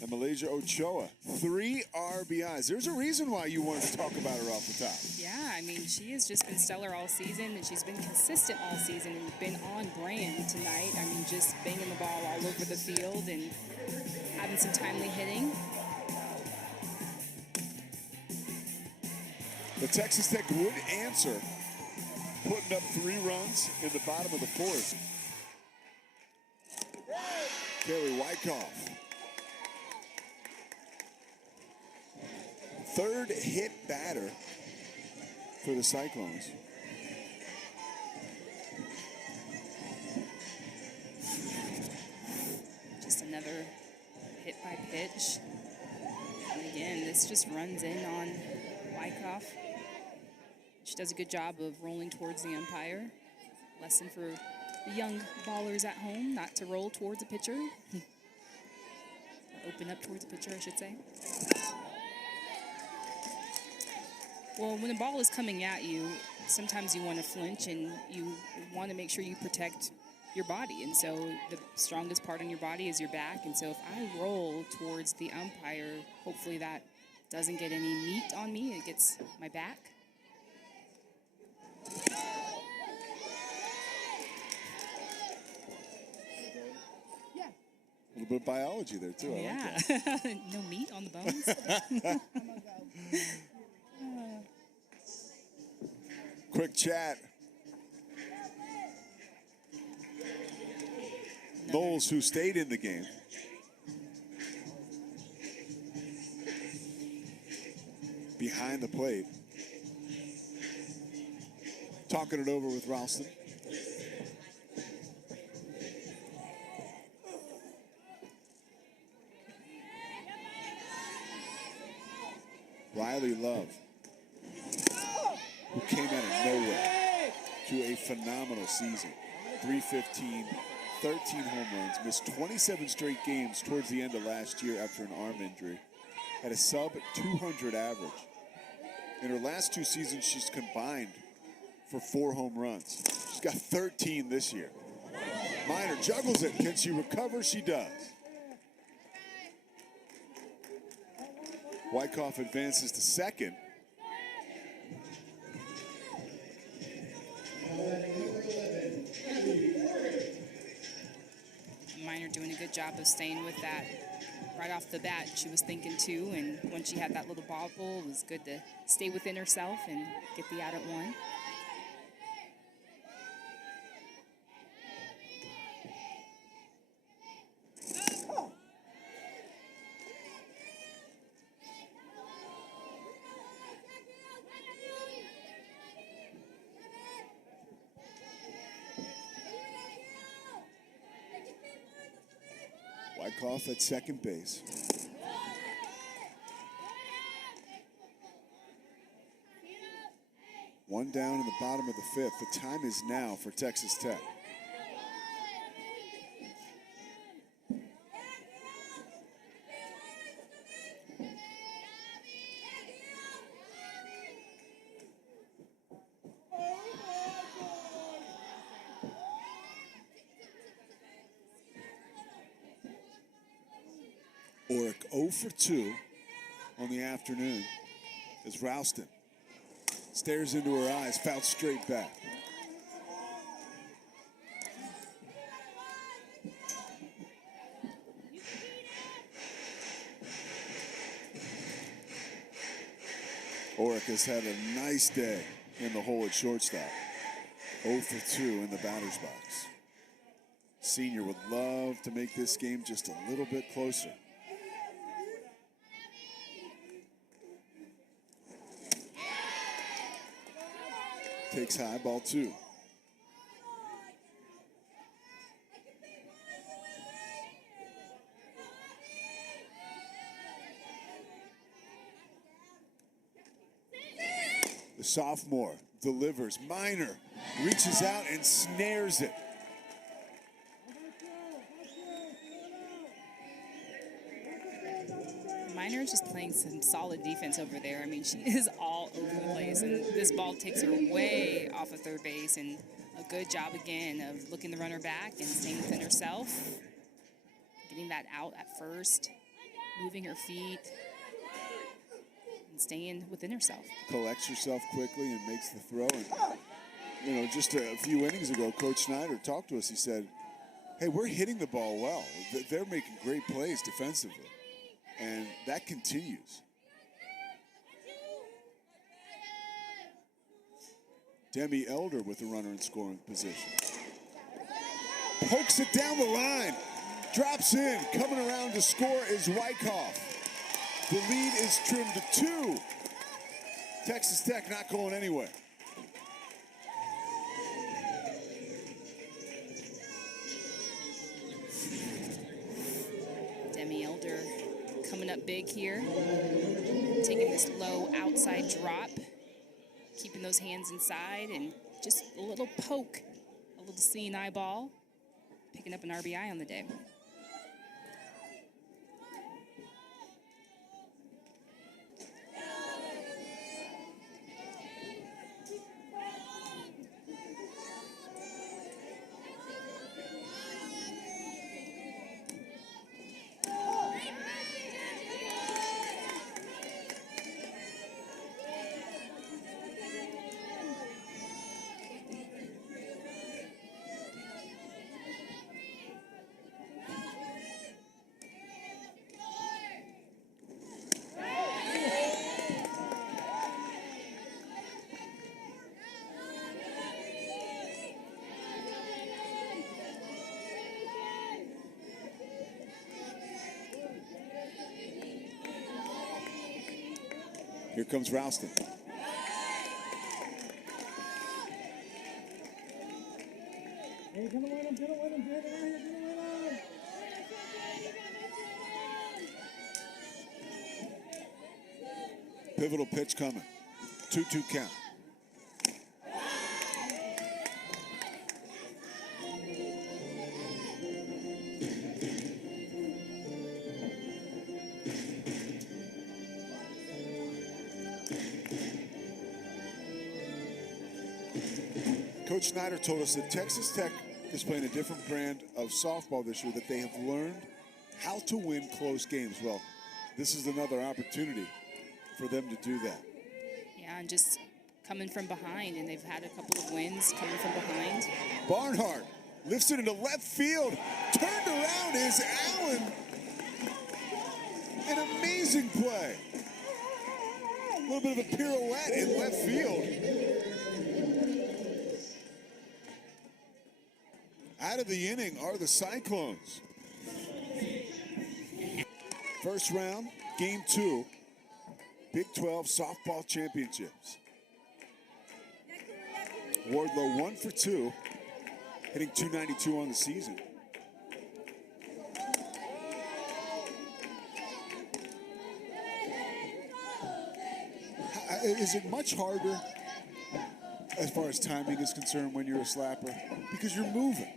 And Malaysia Ochoa, 3 RBIs. There's a reason why you wanted to talk about her off the top. Yeah, I mean, she has just been stellar all season, and she's been consistent all season and been on brand tonight. I mean, just banging the ball all over the field and having some timely hitting. The Texas Tech would answer, putting up 3 runs in the bottom of the 4th. Kaylee Wyckoff. 3rd hit batter for the Cyclones. Just another hit by pitch. And again, this just runs in on Wyckoff. She does a good job of rolling towards the umpire. Lesson for the young ballers at home, not to roll towards a pitcher. Open up towards a pitcher, I should say. Well, when a ball is coming at you, sometimes you want to flinch and you want to make sure you protect your body. And so the strongest part on your body is your back. And so if I roll towards the umpire, hopefully that doesn't get any meat on me. It gets my back. A little bit of biology there, too. Yeah. I like that. No meat on the bones. Quick chat. Knowles, who stayed in the game. Behind the plate. Talking it over with Ralston. Riley Love, who came out of nowhere to a phenomenal season. 315, 13 home runs, missed 27 straight games towards the end of last year after an arm injury. Had a sub-200 average. In her last 2 seasons, she's combined for 4 home runs. She's got 13 this year. Minor juggles it. Can she recover? She does. Wyckoff advances to second. Minor doing a good job of staying with that right off the bat. She was thinking too, and when she had that little bobble, it was good to stay within herself and get the out at 1. Wyckoff at second base. One down in the bottom of the fifth. The time is now for Texas Tech. Oric 0 for 2 on the afternoon as Ralston stares into her eyes, fouled straight back. Oric has had a nice day in the hole at shortstop. 0 for 2 in the batter's box. Senior would love to make this game just a little bit closer. Takes high, ball 2. The sophomore delivers. Minor reaches out and snares it. Minor is just playing some solid defense over there. I mean, she is all over the place, and this ball takes her way off of third base, and a good job again of looking the runner back and staying within herself, getting that out at first, moving her feet, and staying within herself. Collects herself quickly and makes the throw. And, you know, just a few innings ago, Coach Snyder talked to us. He said, hey, we're hitting the ball well. They're making great plays defensively. And that continues. Demi Elder with the runner in scoring position. Pokes it down the line. Drops in. Coming around to score is Wyckoff. The lead is trimmed to 2. Texas Tech not going anywhere. Demi Elder coming up big here, taking this low outside drop, keeping those hands inside, and just a little poke, a little seeing eyeball, picking up an RBI on the day. Here comes Ralston. Pivotal pitch coming. 2-2 count. Coach Snyder told us that Texas Tech is playing a different brand of softball this year, that they have learned how to win close games. Well, this is another opportunity for them to do that. Yeah, and just coming from behind, and they've had a couple of wins coming from behind. Barnhart lifts it into left field. Turned around is Allen. An amazing play. A little bit of a pirouette in left field. Out of the inning are the Cyclones. First round, game 2, Big 12 softball championships. Wardlow 1 for 2, hitting .292 on the season. Is it much harder as far as timing is concerned when you're a slapper? Because you're moving.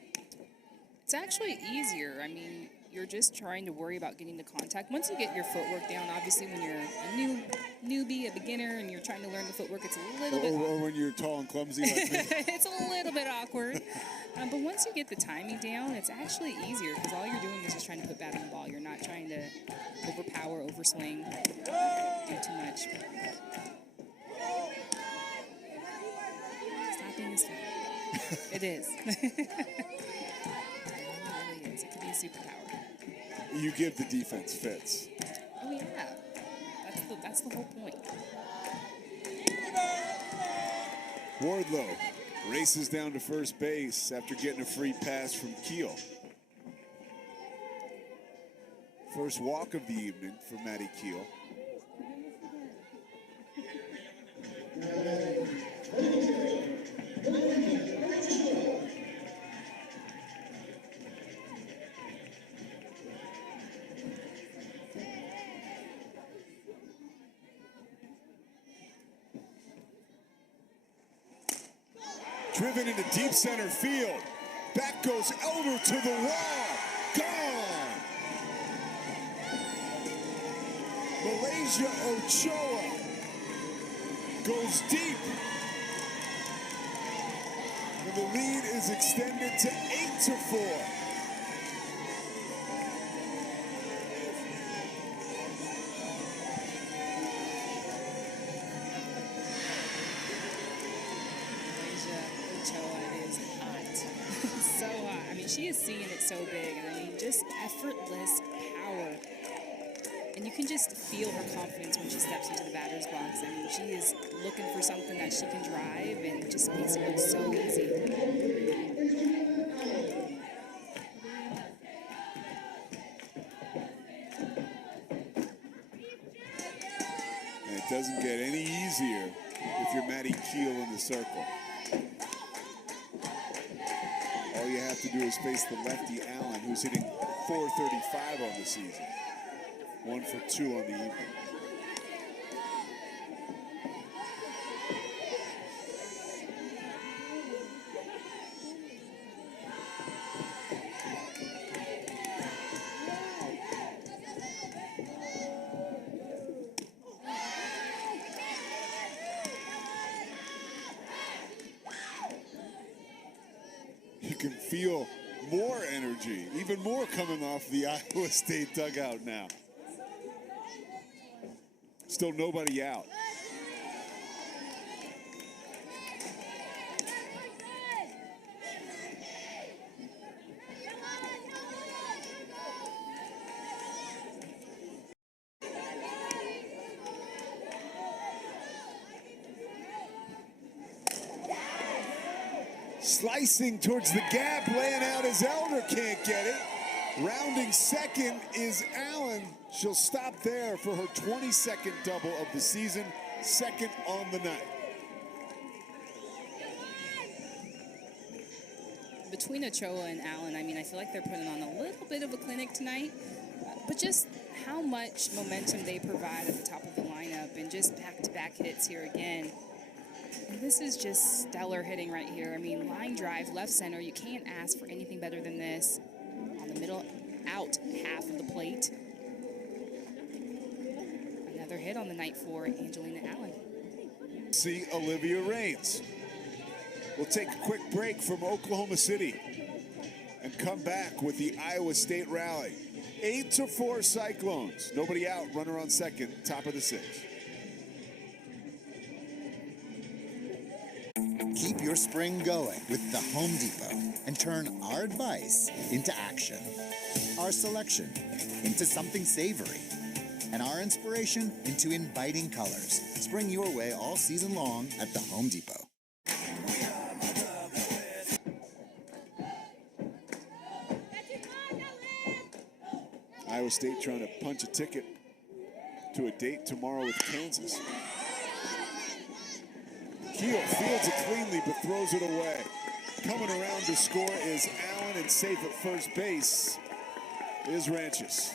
It's actually easier. I mean, you're just trying to worry about getting the contact. Once you get your footwork down, obviously when you're a newbie, a beginner, and you're trying to learn the footwork, it's a little bit Or when you're tall and clumsy like me. it's a little bit awkward. But once you get the timing down, it's actually easier because all you're doing is just trying to put bat on the ball. You're not trying to overpower, overswing, do too much. Slapping is fun. It is. It could be a superpower. You give the defense fits. Oh yeah, that's the whole point. Wardlow races down to first base after getting a free pass from Keel. First walk of the evening for Matty Keel. Driven into deep center field. Back goes Elder to the wall. Gone. Malaysia Ochoa goes deep. And the lead is extended to 8-4. She is seeing it so big, and I mean, just effortless power. And you can just feel her confidence when she steps into the batter's box. I mean, she is looking for something that she can drive, and it just makes it look so easy. And it doesn't get any easier if you're Matty Keel in the circle. All you have to do is face the lefty Allen, who's hitting .435 on the season. 1 for 2 on the evening. You can feel more energy, even more coming off the Iowa State dugout now. Still nobody out. Slicing towards the gap, laying out as Elder, can't get it. Rounding second is Allen. She'll stop there for her 22nd double of the season, second on the night. Between Ochoa and Allen, I mean, I feel like they're putting on a little bit of a clinic tonight, but just how much momentum they provide at the top of the lineup and just back-to-back hits here again. And this is just stellar hitting right here. I mean, line drive, left center. You can't ask for anything better than this. On the middle, out half of the plate. Another hit on the night for Angelina Allen. See Olivia Raines. We'll take a quick break from Oklahoma City and come back with the Iowa State rally. 8-4 Cyclones. Nobody out, runner on second, top of the sixth. Keep your spring going with the Home Depot and turn our advice into action. Our selection into something savory. And our inspiration into inviting colors. Spring your way all season long at the Home Depot. Iowa State trying to punch a ticket to a date tomorrow with Kansas. Keel fields it cleanly but throws it away. Coming around to score is Allen, and safe at first base is Ranches.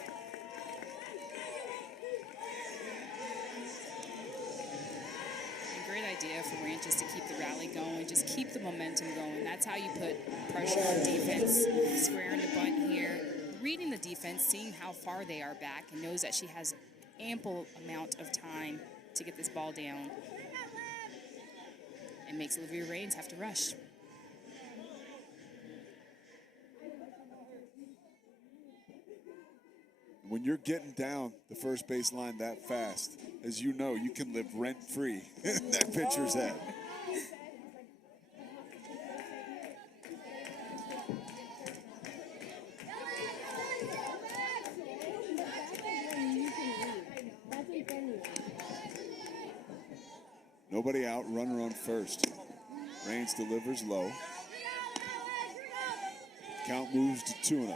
anxious to keep the rally going, just keep the momentum going. That's how you put pressure on defense, squaring the bunt here, reading the defense, seeing how far they are back, and knows that she has ample amount of time to get this ball down. It makes Olivia Raines have to rush. When you're getting down the first base line that fast, as you know, you can live rent-free in that pitcher's head. Nobody out, runner on first. Raines delivers low. Count moves to 2-0.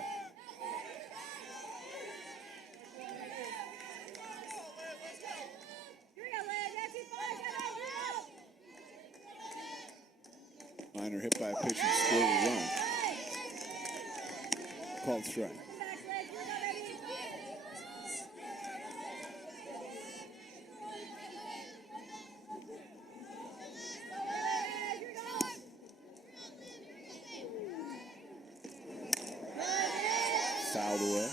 Minor hit by a pitch and scored a run. Called strike. Fouled away.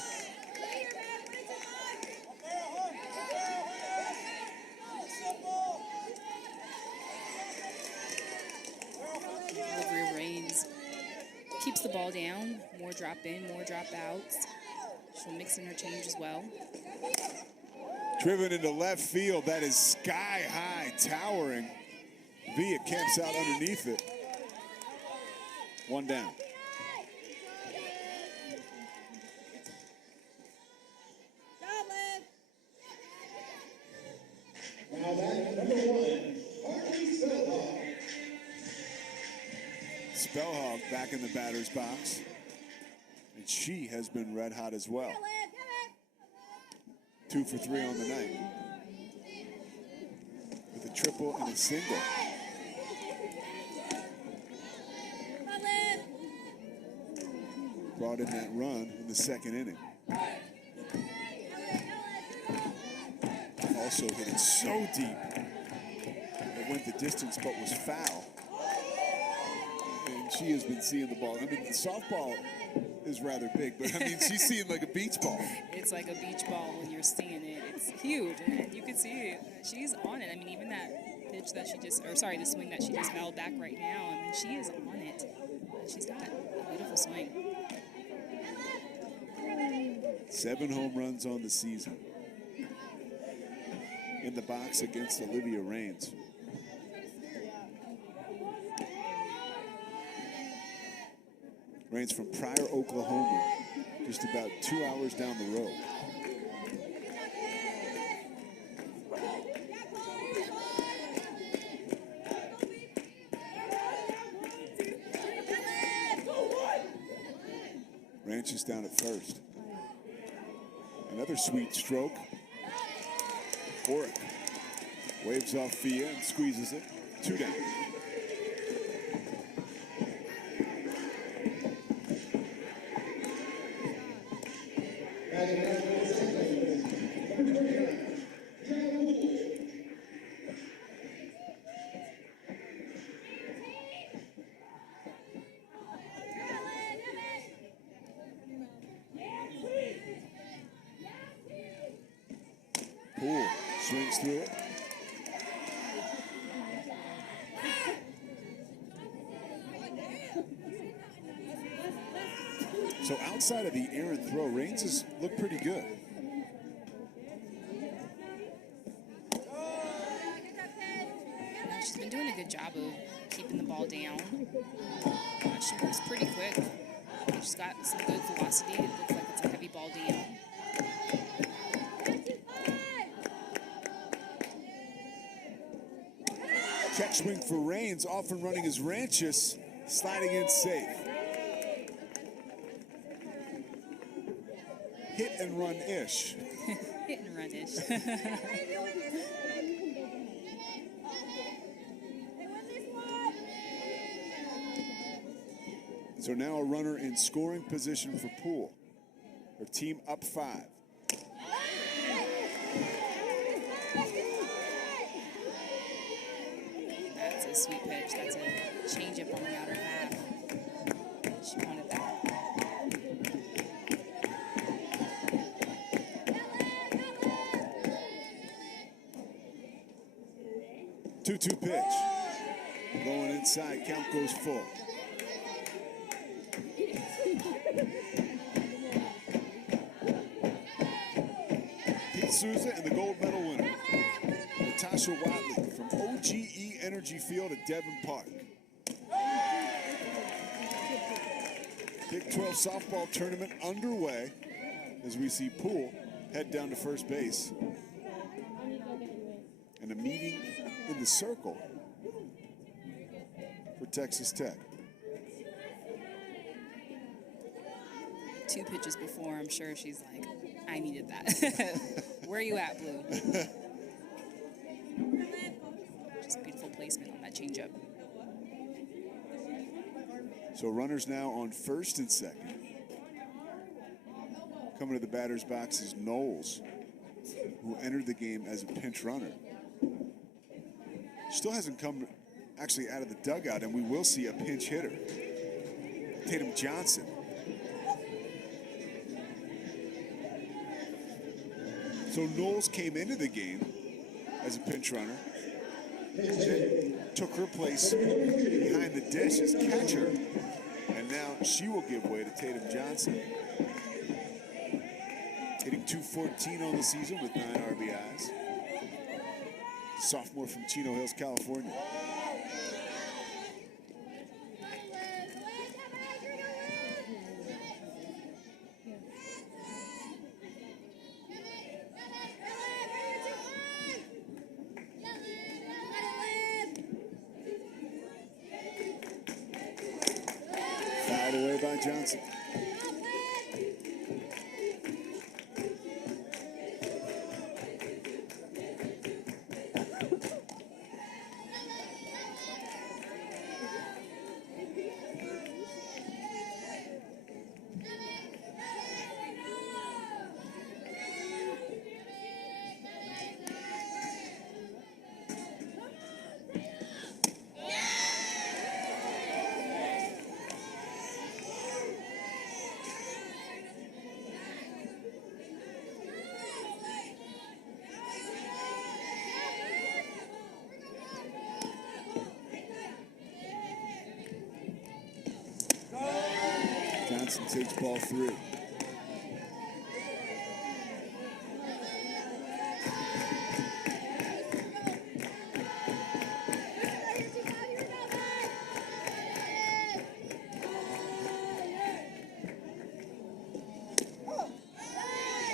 Olivia Raines keeps the ball down. More drop in, more drop outs. She'll mix in her change as well. Driven into left field. That is sky high, towering. Villa camps out underneath it. One down. Now back number 1, Hartley Spellhog. Spellhog back in the batter's box. And she has been red hot as well. 2 for 3 on the night. With a triple and a single. Brought in that run in the second inning. Also hit it so deep. It went the distance but was foul. And she has been seeing the ball. I mean, the softball is rather big, but I mean, she's seeing like a beach ball. It's like a beach ball when you're seeing it. It's huge, and you can see it. She's on it. I mean, even that pitch that she just, or sorry, the swing that she just held back right now, I mean, she is on it. She's got a beautiful swing. 7 home runs on the season. In the box against Olivia Raines. Raines from Pryor, Oklahoma, just about 2 hours down the road. Raines is down at first. Another sweet stroke. Oric waves off Fia and squeezes it. 2 down. Poole swings through it. So outside of the errant throw, Raines has looked pretty good. She's been doing a good job of keeping the ball down. She moves pretty quick. She's got some good velocity. It looks like it's a heavy ball down. Check swing for Raines, off and running is Ranches, sliding in safe. Hit and run-ish. Hit and run-ish. So now a runner in scoring position for Poole. Her team up 5. That's a a sweet pitch. That's a changeup on the outer half. She wanted that. 2-2 pitch. Going inside, count goes full. Pete Souza and the gold medal winner, Natasha Watley from OGE Energy Field at Devon Park. Big 12 softball tournament underway as we see Poole head down to first base. And a meeting in the circle for Texas Tech. 2 pitches before, I'm sure she's like, I needed that. Where are you at, Blue? Just beautiful placement on that changeup. So runners now on first and second. Coming to the batter's box is Knowles, who entered the game as a pinch runner. Still hasn't come actually out of the dugout, and we will see a pinch hitter, Tatum Johnson. So Knowles came into the game as a pinch runner, then took her place behind the dish as catcher, and now she will give way to Tatum Johnson. Hitting .214 on the season with 9 RBIs. Sophomore from Chino Hills, California. Fouled away by Johnson. Johnson takes ball 3.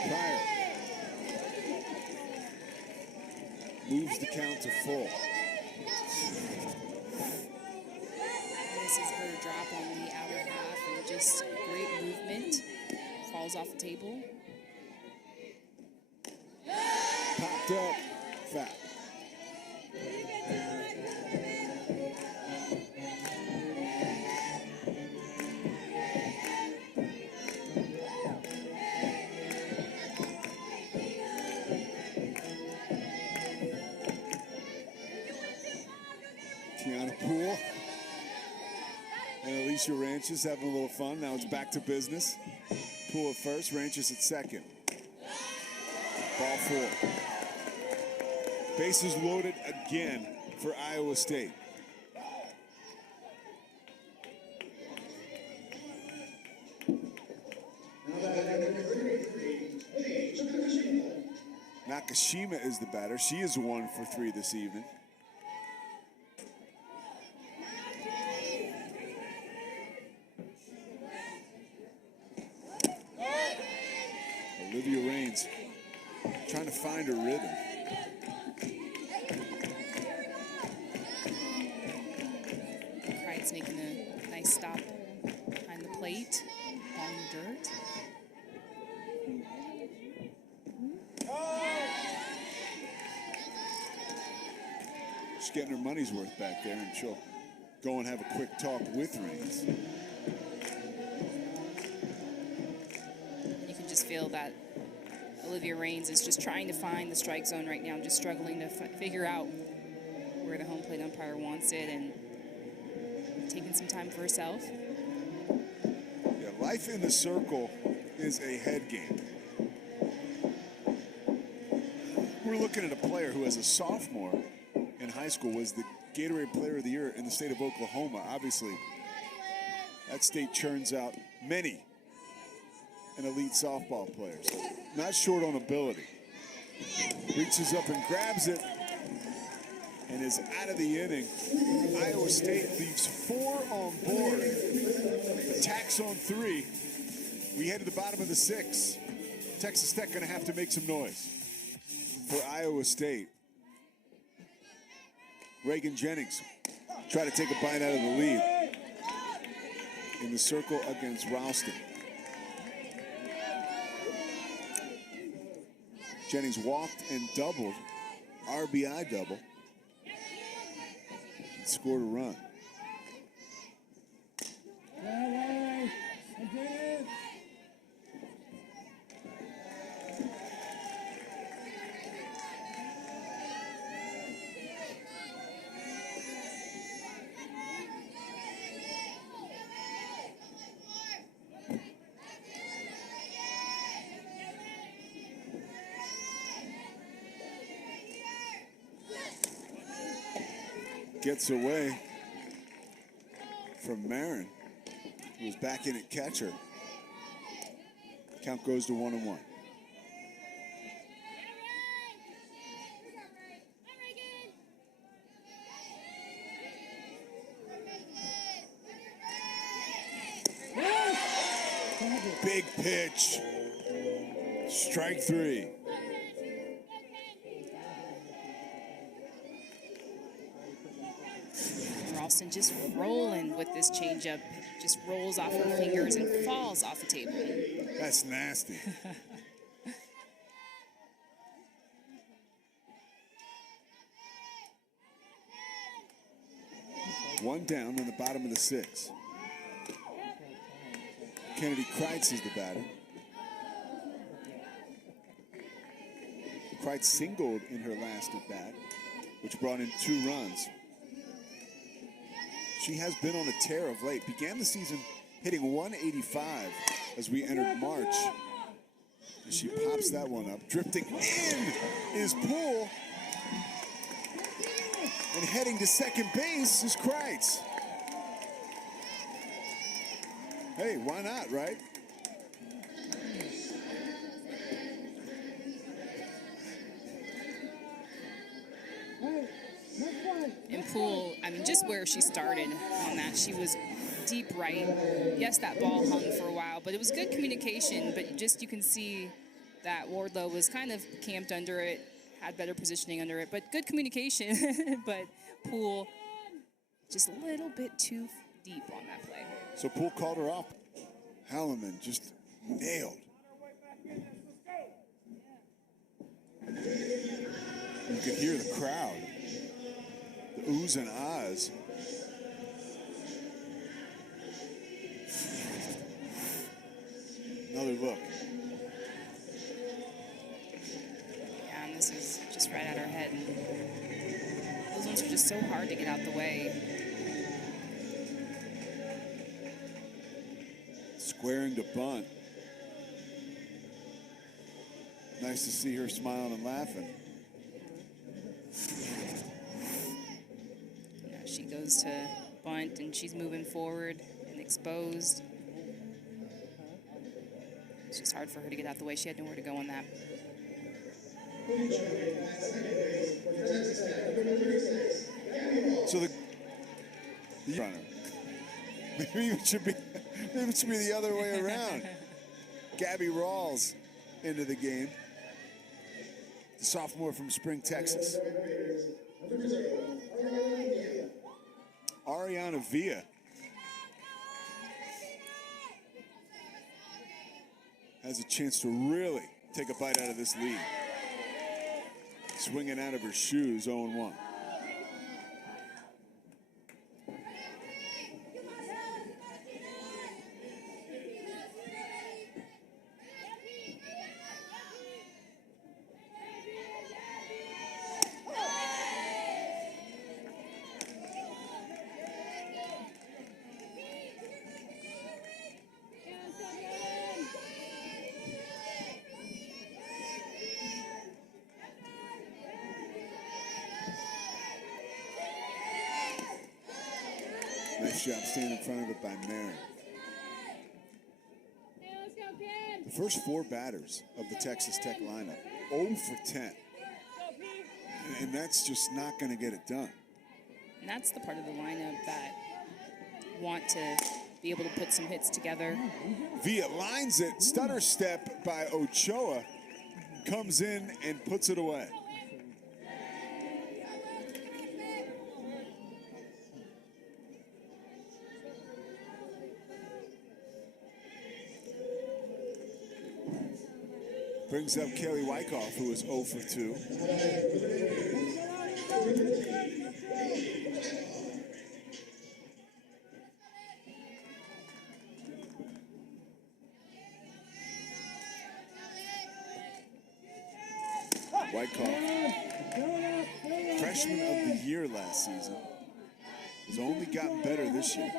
Pryor moves the count to full. This is her drop on the outer half and just great movement. Falls off the table. Popped up. Foul. Tiana Poole and Alicia Ranches having a little fun. Now it's back to business. Poole at first, Ranches at second. Ball 4. Bases loaded again for Iowa State. Nakashima is the batter. She is 1 for 3 this evening. Olivia Raines trying to find her rhythm. Pride's making a nice stop behind the plate, on the dirt. She's getting her money's worth back there, and she'll go and have a quick talk with Raines. You can just feel that Olivia Raines is just trying to find the strike zone right now, just struggling to figure out where where the home plate umpire wants it and taking some time for herself. Yeah, life in the circle is a head game. We're looking at a player who, as a sophomore in high school, was the Gatorade Player of the Year in the state of Oklahoma. Obviously, that state churns out many an elite softball players. Not short on ability. Reaches up and grabs it and is out of the inning. Iowa State leaves 4 on board. Attacks on 3. We head to the bottom of the 6th. Texas Tech going to have to make some noise for Iowa State. Reagan Jennings try to take a bite out of the lead in the circle against Ralston. Jennings walked and doubled, RBI double, scored a run. Gets away from Marin, who was back in at catcher. Count goes to 1-1. Big pitch. Strike 3. Ralston just rolling with this changeup. Just rolls off her fingers and falls off the table. That's nasty. One down in the bottom of the 6th. Kennedy Kreitz is the batter. Kreitz singled in her last at bat, which brought in 2 runs. She has been on a tear of late. Began the season hitting 185 as we entered March. And she pops that one up. Drifting in is Poole. And heading to second base is Kreitz. Hey, why not, right? And Poole, I mean, just where she started on that, she was deep right. Yes, that ball hung for a while, but it was good communication. But just you can see that Wardlow was kind of camped under it, had better positioning under it, but good communication. But Poole just a little bit too deep on that play. So Poole called her up. Halleman just nailed. You could hear the crowd. The oohs and ahs. Another look. Yeah, and this is just right at her head. And those ones are just so hard to get out the way. Squaring to bunt. Nice to see her smiling and laughing. Yeah, she goes to bunt and she's moving forward and exposed. It's just hard for her to get out the way. She had nowhere to go on that. So the runner. Maybe it should be the other way around. Gabby Rawls into the game. The sophomore from Spring, Texas. Ariana Villa. Has a chance to really take a bite out of this lead. Swinging out of her shoes, 0-1. Nice job staying in front of it by Marin. The first 4 batters of the Texas Tech lineup, 0 for 10. And that's just not going to get it done. And that's the part of the lineup that want to be able to put some hits together. Villa lines it, stutter step by Ochoa, comes in and puts it away. Brings up Kelly Wyckoff, who is 0 for 2. Wyckoff, freshman of the year last season, has only gotten better this year.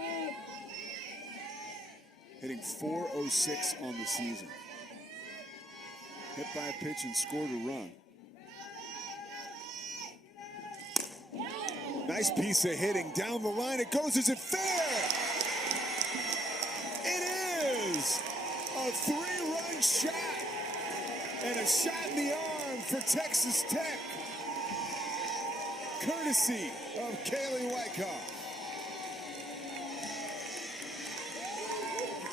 Hitting .406 on the season. Hit by a pitch and scored a run. Nice piece of hitting down the line. It goes. Is it fair? It is a 3-run shot and a shot in the arm for Texas Tech, courtesy of Kaylee Wyckoff.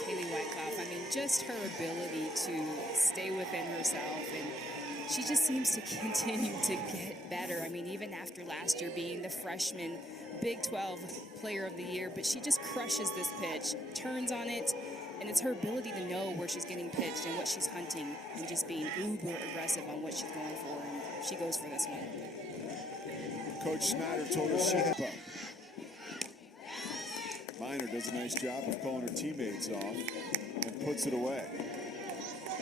Kaylee Wyckoff, I mean, just her ability to stay within herself, and she just seems to continue to get better. I mean, even after last year being the freshman Big 12 Player of the Year, but she just crushes this pitch, turns on it, and it's her ability to know where she's getting pitched and what she's hunting, and just being uber aggressive on what she's going for, and she goes for this one. Coach Snyder told her she had up. Minor does a nice job of pulling her teammates off and puts it away.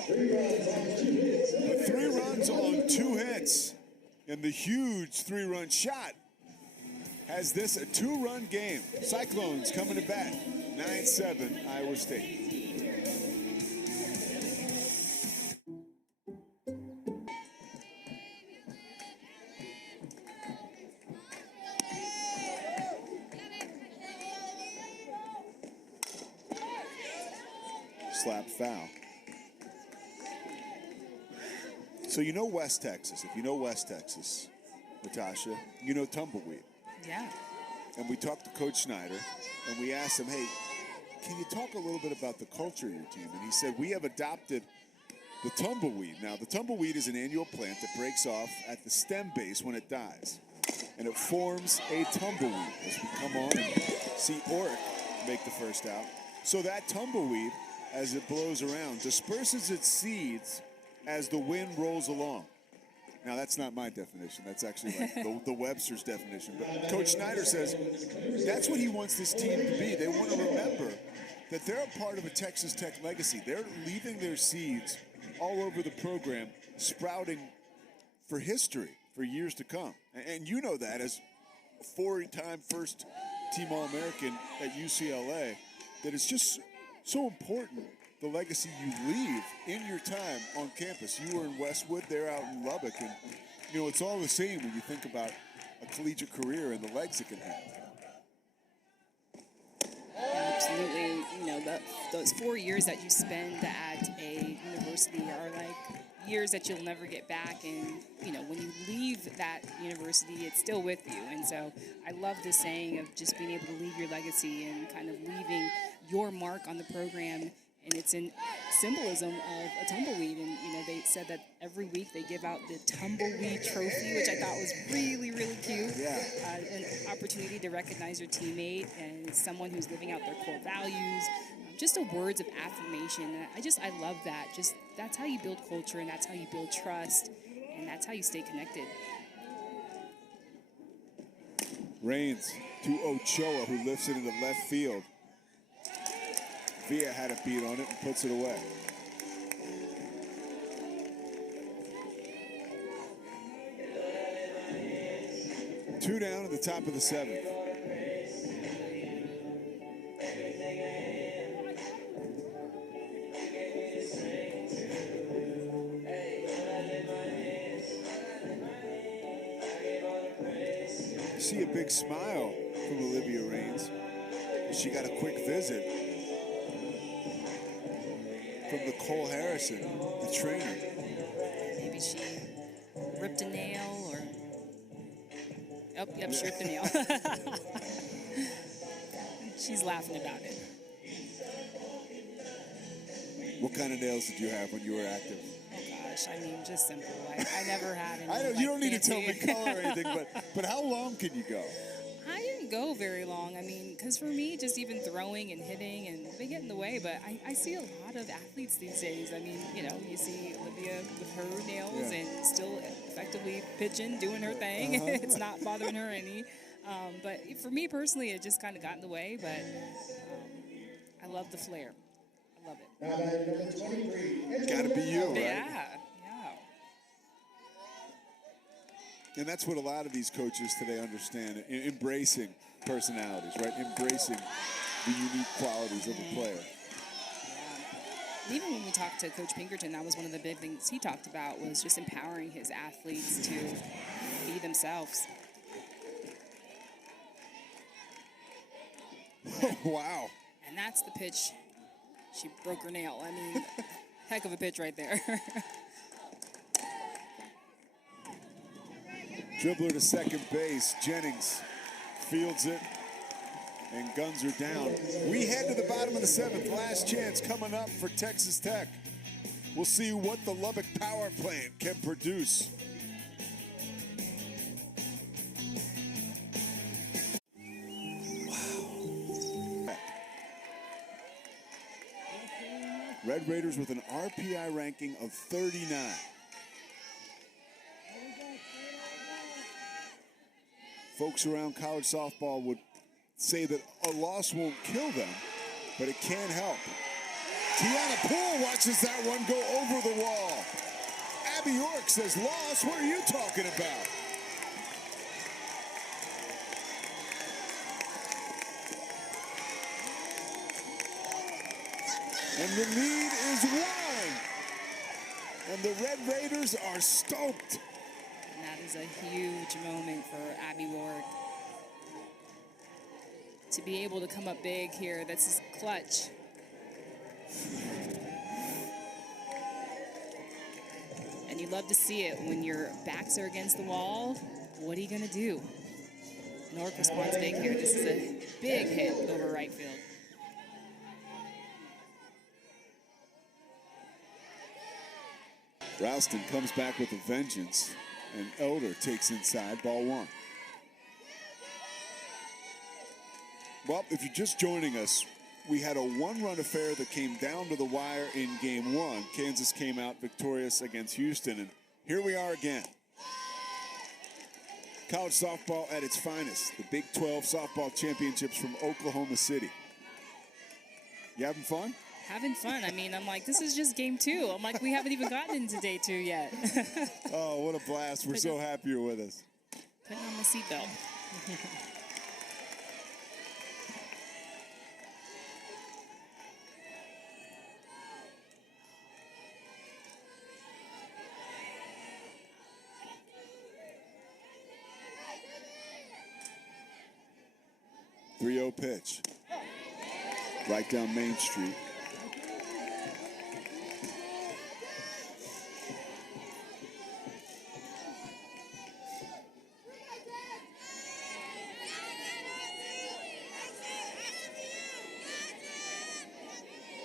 But 3 runs on 2 hits, and the huge 3-run shot has this a 2-run game. Cyclones coming to bat, 9-7 Iowa State. Slap foul. So you know West Texas. If you know West Texas, Natasha, you know tumbleweed. Yeah. And we talked to Coach Snyder, and we asked him, hey, can you talk a little bit about the culture of your team? And he said, we have adopted the tumbleweed. Now, the tumbleweed is an annual plant that breaks off at the stem base when it dies. And it forms a tumbleweed as we come on and see Oric make the first out. So that tumbleweed, as it blows around, disperses its seeds as the wind rolls along. Now, that's not my definition. That's actually like the Webster's definition. But Coach Snyder says that's what he wants this team to be. They want to remember that they're a part of a Texas Tech legacy. They're leaving their seeds all over the program, sprouting for history for years to come. And you know that as a 4-time first-team All-American at UCLA, that it's just so important, the legacy you leave in your time on campus. You were in Westwood, they're out in Lubbock, and you know, it's all the same when you think about a collegiate career and the legs it can have. Absolutely. You know, those 4 years that you spend at a university are like years that you'll never get back. And, you know, when you leave that university, it's still with you. And so I love the saying of just being able to leave your legacy and kind of leaving your mark on the program. And it's in symbolism of a tumbleweed. And, you know, they said that every week they give out the tumbleweed trophy, which I thought was really, really cute. Yeah. An opportunity to recognize your teammate and someone who's living out their core values. Just a words of affirmation. And I love that. Just that's how you build culture, and that's how you build trust, and that's how you stay connected. Rains to Ochoa, who lifts it into left field. Villa had a beat on it and puts it away. Two down at the top of the 7th. See a big smile from Olivia Rains. She got a quick visit from Nicole Harrison, the trainer. Maybe she ripped a nail or... Oh, yep, she ripped a nail. She's laughing about it. What kind of nails did you have when you were active? Oh gosh, I mean, just simple. I never had any. I don't, like, you don't need to tell me fancy- color or anything, but how long can you go? I didn't go very long. I mean, because for me, just even throwing and hitting, and they get in the way. But I see a lot of athletes these days. I mean, you know, you see Olivia with her nails Yeah. and still effectively pitching, doing her thing. Uh-huh. It's not bothering her any. But for me personally, it just kind of got in the way. But I love the flair. I love it. Now batting number 23. It's got to be you, right? Yeah. And that's what a lot of these coaches today understand, embracing personalities, right? Embracing the unique qualities of a player. And even when we talked to Coach Pinkerton, that was one of the big things he talked about, was just empowering his athletes to be themselves. Wow. And that's the pitch. She broke her nail. I mean, heck of a pitch right there. Dribbler to second base. Jennings fields it and guns her down. We head to the bottom of the seventh. Last chance coming up for Texas Tech. We'll see what the Lubbock power plant can produce. Wow. Red Raiders with an RPI ranking of 39. Folks around college softball would say that a loss won't kill them, but it can help. Tiana Poole watches that one go over the wall. Abby York says, loss, what are you talking about? And the lead is one. And the Red Raiders are stoked. And that is a huge moment for Abby Ward. To be able to come up big here, that's his clutch. And you love to see it when your backs are against the wall. What are you going to do? Nork responds big here. This is a big hit over right field. Ralston comes back with a vengeance, and Elder takes inside, ball one. Well, if you're just joining us, we had a one-run affair that came down to the wire in game one. Kansas came out victorious against Houston, and here we are again. College softball at its finest, the Big 12 softball championships from Oklahoma City. You having fun? Having fun. I mean, I'm like, this is just game two. I'm like, we haven't even gotten into day two yet. Oh, what a blast. We're so happy you're with us. Putting on the seatbelt. 3-0 pitch. Right down Main Street.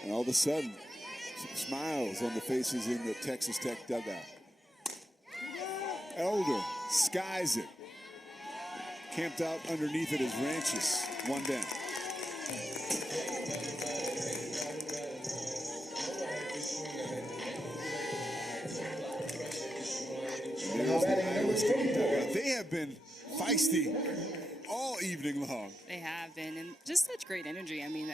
And all of a sudden, some smiles on the faces in the Texas Tech dugout. Elder skies it. Camped out underneath it is Ranches. One down. And there's the Iowa State dugout. They have been feisty all evening long. They have been, and just such great energy. I mean,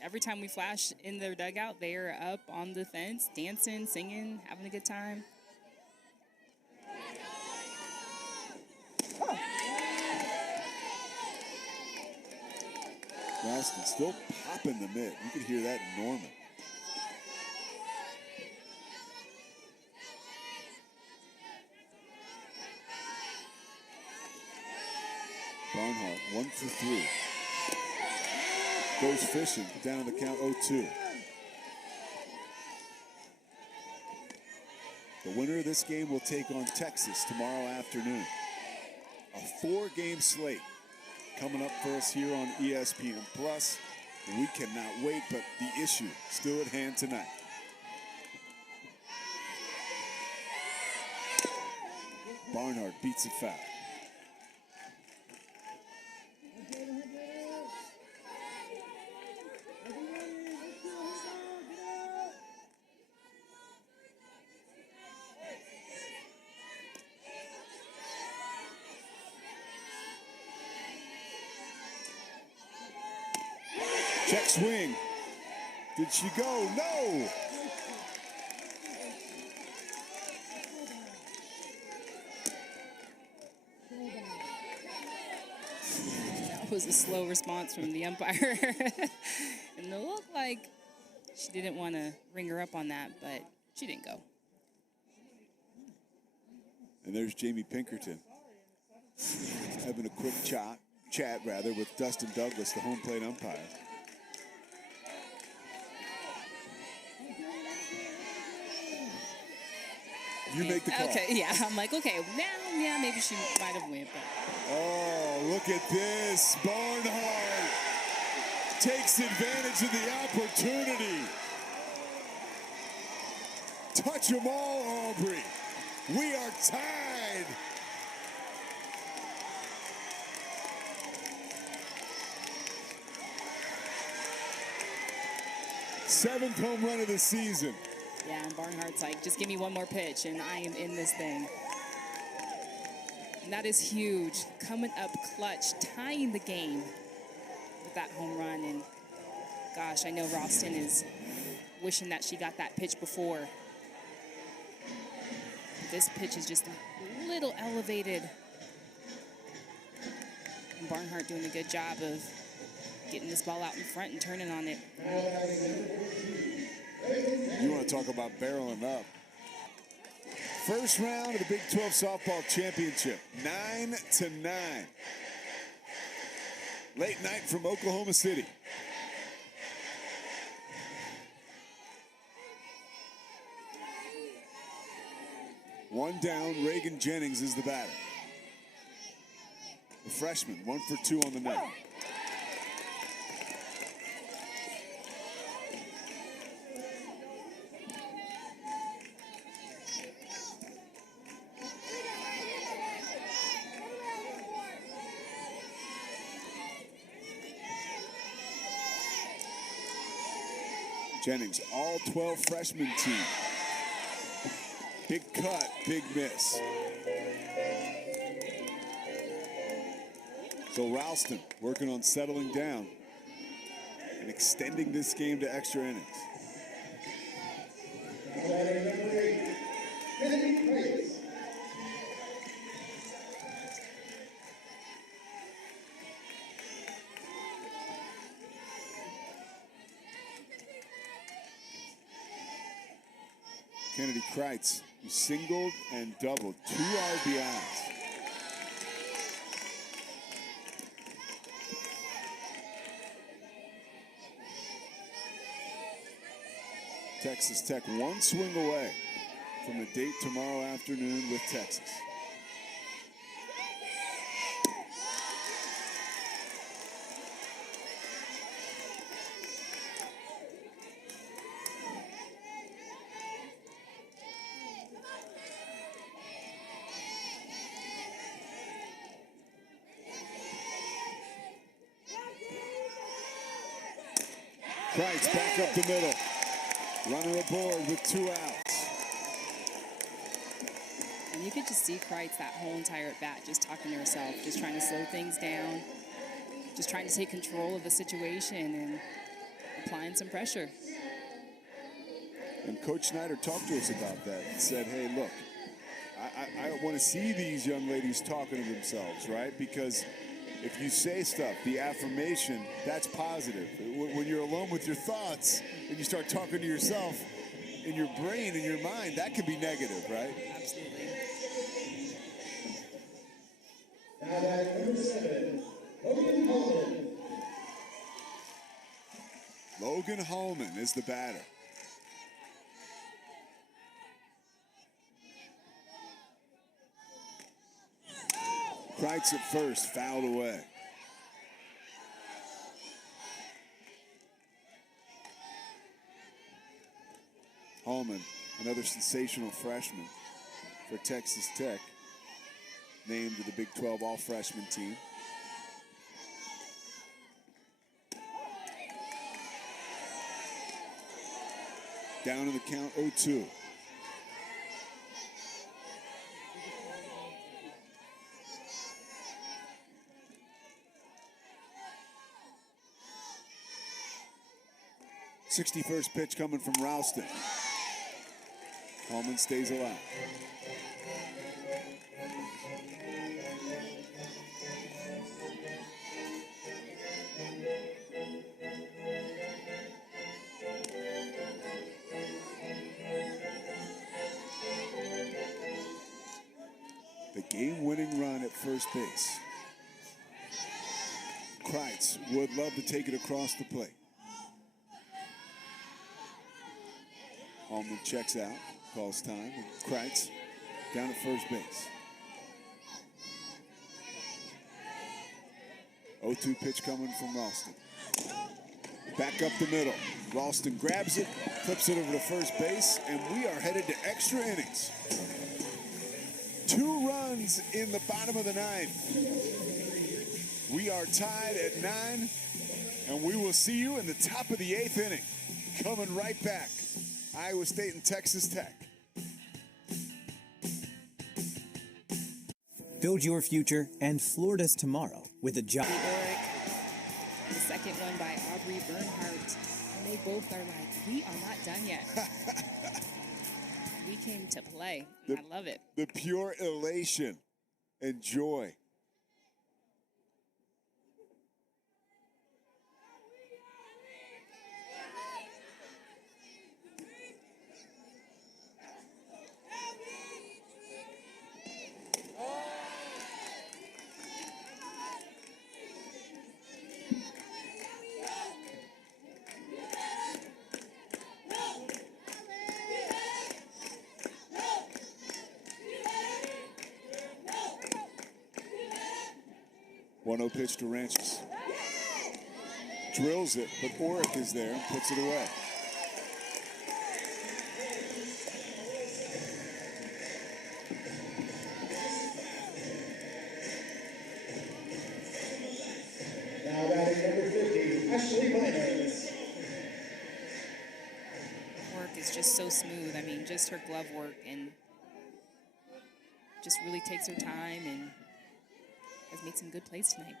every time we flash in their dugout, they are up on the fence, dancing, singing, having a good time. Ralston still popping the mitt. You could hear that in Norman. Barnhart, 1 for 3. goes fishing, down on the count 0-2. The winner of this game will take on Texas tomorrow afternoon. A 4-game slate coming up for us here on ESPN Plus. We cannot wait, but the issue still at hand tonight. Barnhart beats it foul. Check swing. Did she go? No! That was a slow response from the umpire. And it looked like she didn't want to ring her up on that, but she didn't go. And there's Jamie Pinkerton having a quick chat with Dustin Douglas, the home plate umpire. You make the call. Okay, yeah. I'm like, okay, now, yeah, maybe she might have went. But. Oh, look at this. Barnhart takes advantage of the opportunity. Touch them all, Aubrey. We are tied. Seventh home run of the season. Yeah, and Barnhart's like, just give me one more pitch, and I am in this thing. And that is huge. Coming up clutch, tying the game with that home run. And gosh, I know Ralston is wishing that she got that pitch before. This pitch is just a little elevated. And Barnhart doing a good job of getting this ball out in front and turning on it. You want to talk about barreling up. First round of the Big 12 Softball Championship, 9-9. Late night from Oklahoma City. One down, Reagan Jennings is the batter. The freshman, 1 for 2 on the night. Jennings, all 12 freshman team. Big cut, big miss. So Ralston working on settling down and extending this game to extra innings. Kennedy Kreitz, who singled and doubled, 2 RBIs. Texas Tech 1 swing away from a date tomorrow afternoon with Texas. Kreitz back up the middle. Runner aboard with 2 outs. And you could just see Kreitz that whole entire at bat just talking to herself, just trying to slow things down, just trying to take control of the situation and applying some pressure. And Coach Snyder talked to us about that and said, hey, look, I want to see these young ladies talking to themselves, right? Because if you say stuff, the affirmation, that's positive. When you're alone with your thoughts and you start talking to yourself in your brain, in your mind, that can be negative, right? Absolutely. Now at number 7, Hogan Holland. Logan Hallman is the batter. Kreitz at first, fouled away. Hallman, another sensational freshman for Texas Tech, named to the Big 12 All-Freshman team. Down in the count, 0-2. '61st pitch coming from Ralston. Hallman stays alive. The game-winning run at first base. Kreitz would love to take it across the plate. Hallman checks out, calls time, and Kreitz down at first base. 0-2 pitch coming from Ralston. Back up the middle. Ralston grabs it, flips it over to first base, and we are headed to extra innings. 2 runs in the bottom of the 9th. We are tied at 9, and we will see you in the top of the 8th inning. Coming right back. Iowa State and Texas Tech. Build your future and Florida's tomorrow with a job. The second one by Aubrey Bernhardt. And they both are like, we are not done yet. We came to play. I love it. The pure elation and joy. No pitch to Ranches. Drills it, but Oric is there and puts it away. Now batting number 50, Ashley Miners. Work is just so smooth. I mean, just her glove work and just really takes her time and has made some good plays tonight.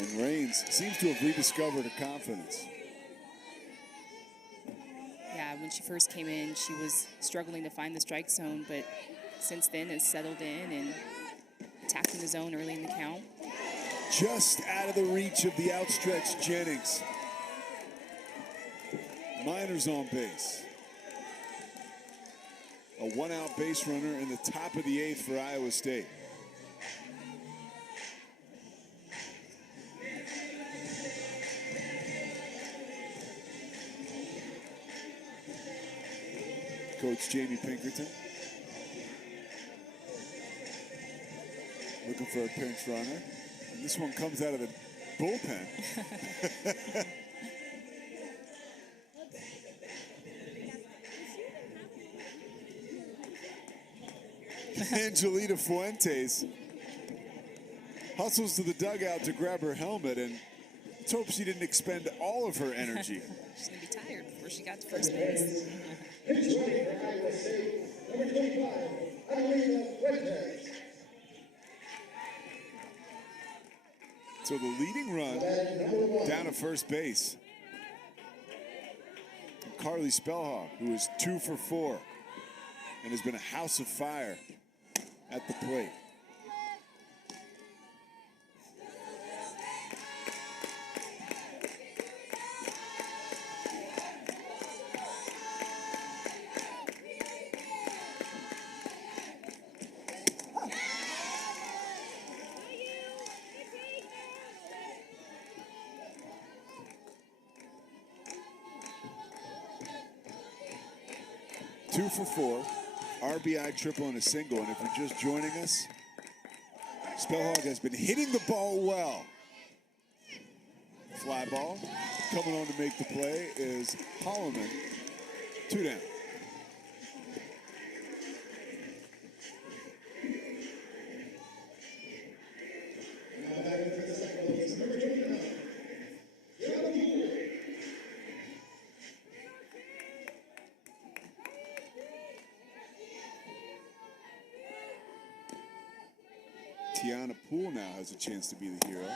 And Raines seems to have rediscovered her confidence. When she first came in, she was struggling to find the strike zone, but since then has settled in and attacking the zone early in the count. Just out of the reach of the outstretched Jennings. Miners on base. A 1-out base runner in the top of the 8th for Iowa State. Coach Jamie Pinkerton looking for a pinch runner. And this one comes out of the bullpen. Angelita Fuentes hustles to the dugout to grab her helmet, and let's hope she didn't expend all of her energy. She's going to be tired before she got to first base. Pitch running for Iowa State, number 25, Angelita Fuentes. So the leading run down at first base. And Carly Spellhawk, who is 2 for 4 and has been a house of fire at the plate. for 4, RBI, triple, and a single. And if you're just joining us, Spellhog has been hitting the ball well. Fly ball. Coming on to make the play is Holloman. 2 down. Tiana Poole now has a chance to be the hero.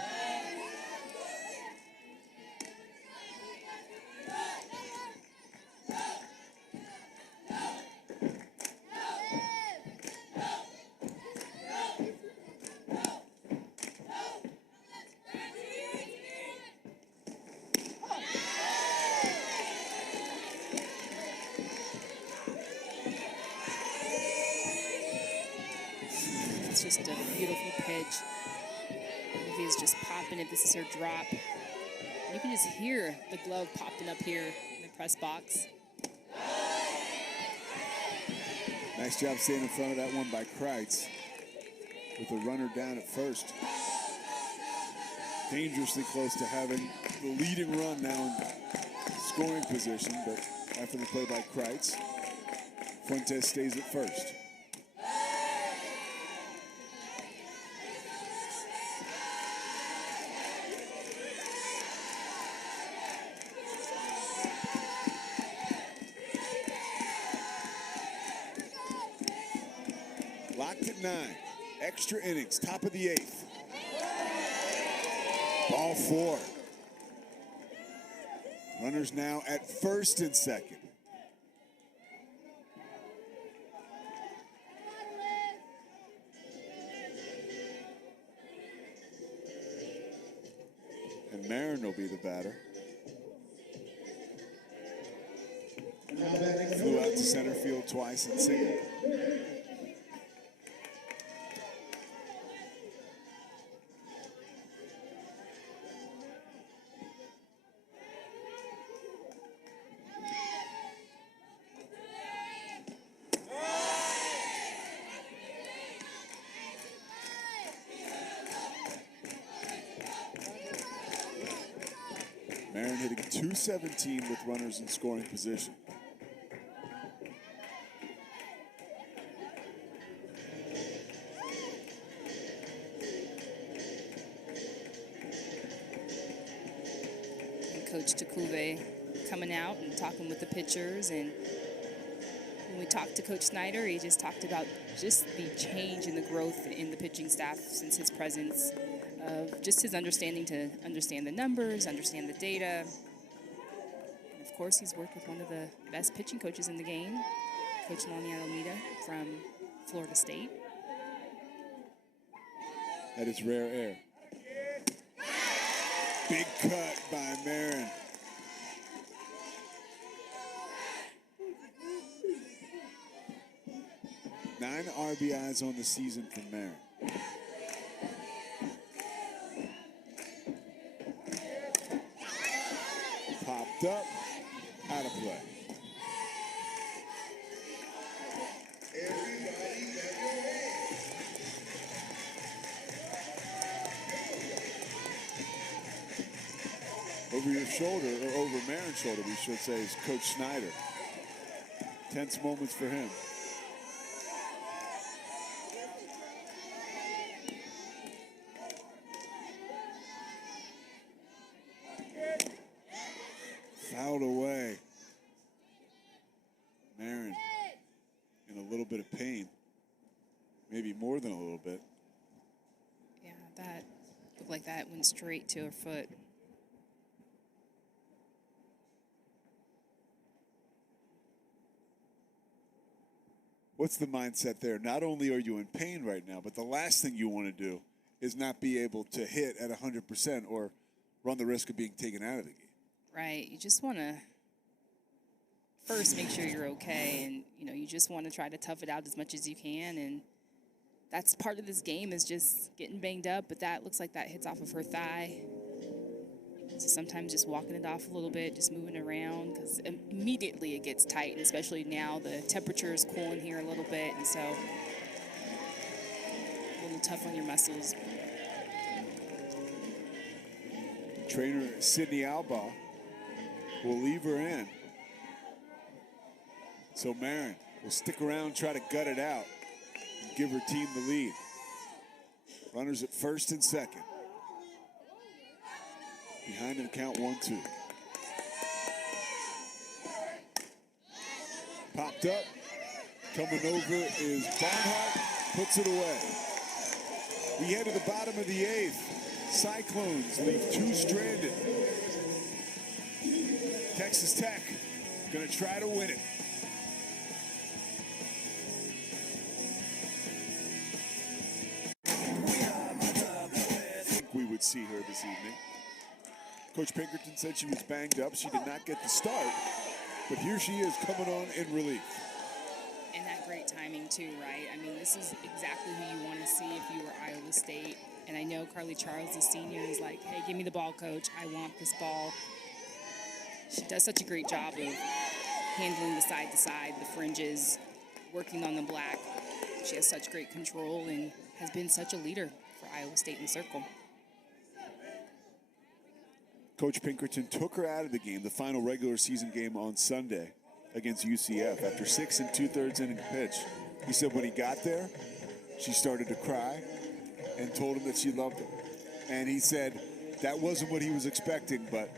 It's just a beautiful pitch. Olivia's just popping it. This is her drop. You can just hear the glove popping up here in the press box. Nice job staying in front of that one by Kreitz with a runner down at first. Dangerously close to having the leading run now in scoring position, but after the play by Kreitz, Fuentes stays at first. Locked at 9. Extra innings, top of the 8th. Ball 4. Runners now at first and second. And Marin will be the batter. Flew out to center field twice and singled. Marin hitting .217 with runners in scoring position. And Coach Takuve coming out and talking with the pitchers. And when we talked to Coach Snyder, he just talked about just the change in the growth in the pitching staff since his presence, of just his understanding to understand the numbers, understand the data. And of course, he's worked with one of the best pitching coaches in the game, Coach Lonnie Almeida from Florida State. That is rare air. Big cut by Marin. Nine RBIs on the season from Marin. Popped up, out of play. Over your shoulder, or over Marin's shoulder, we should say, is Coach Snyder. Tense moments for him. Fouled away. Marin in a little bit of pain. Maybe more than a little bit. Yeah, that looked like that went straight to her foot. What's the mindset there? Not only are you in pain right now, but the last thing you want to do is not be able to hit at 100% or run the risk of being taken out of the game. Right. You just want to first make sure you're okay, and you just want to try to tough it out as much as you can, and that's part of this game, is just getting banged up. But that looks like that hits off of her thigh. So sometimes just walking it off a little bit, just moving around, because immediately it gets tight, and especially now the temperature is cooling here a little bit, and so a little tough on your muscles. Trainer Sydney Alba will leave her in. So Marin will stick around, try to gut it out, and give her team the lead. Runners at first and second. Behind in the count 1-2. Popped up. Coming over is Barnhart. Puts it away. We head to the bottom of the 8th. Cyclones leave 2 stranded. Texas Tech gonna try to win it. I think we would see her this evening. Coach Pinkerton said she was banged up. She did not get the start, but here she is coming on in relief. And that great timing too, right? I mean, this is exactly who you want to see if you were Iowa State. And I know Carly Charles, the senior, is like, hey, give me the ball, coach. I want this ball. She does such a great job of handling the side-to-side, the fringes, working on the black. She has such great control and has been such a leader for Iowa State in the circle. Coach Pinkerton took her out of the game, the final regular season game on Sunday against UCF after 6 2/3 inning pitch. He said when he got there, she started to cry and told him that she loved him. And he said that wasn't what he was expecting, but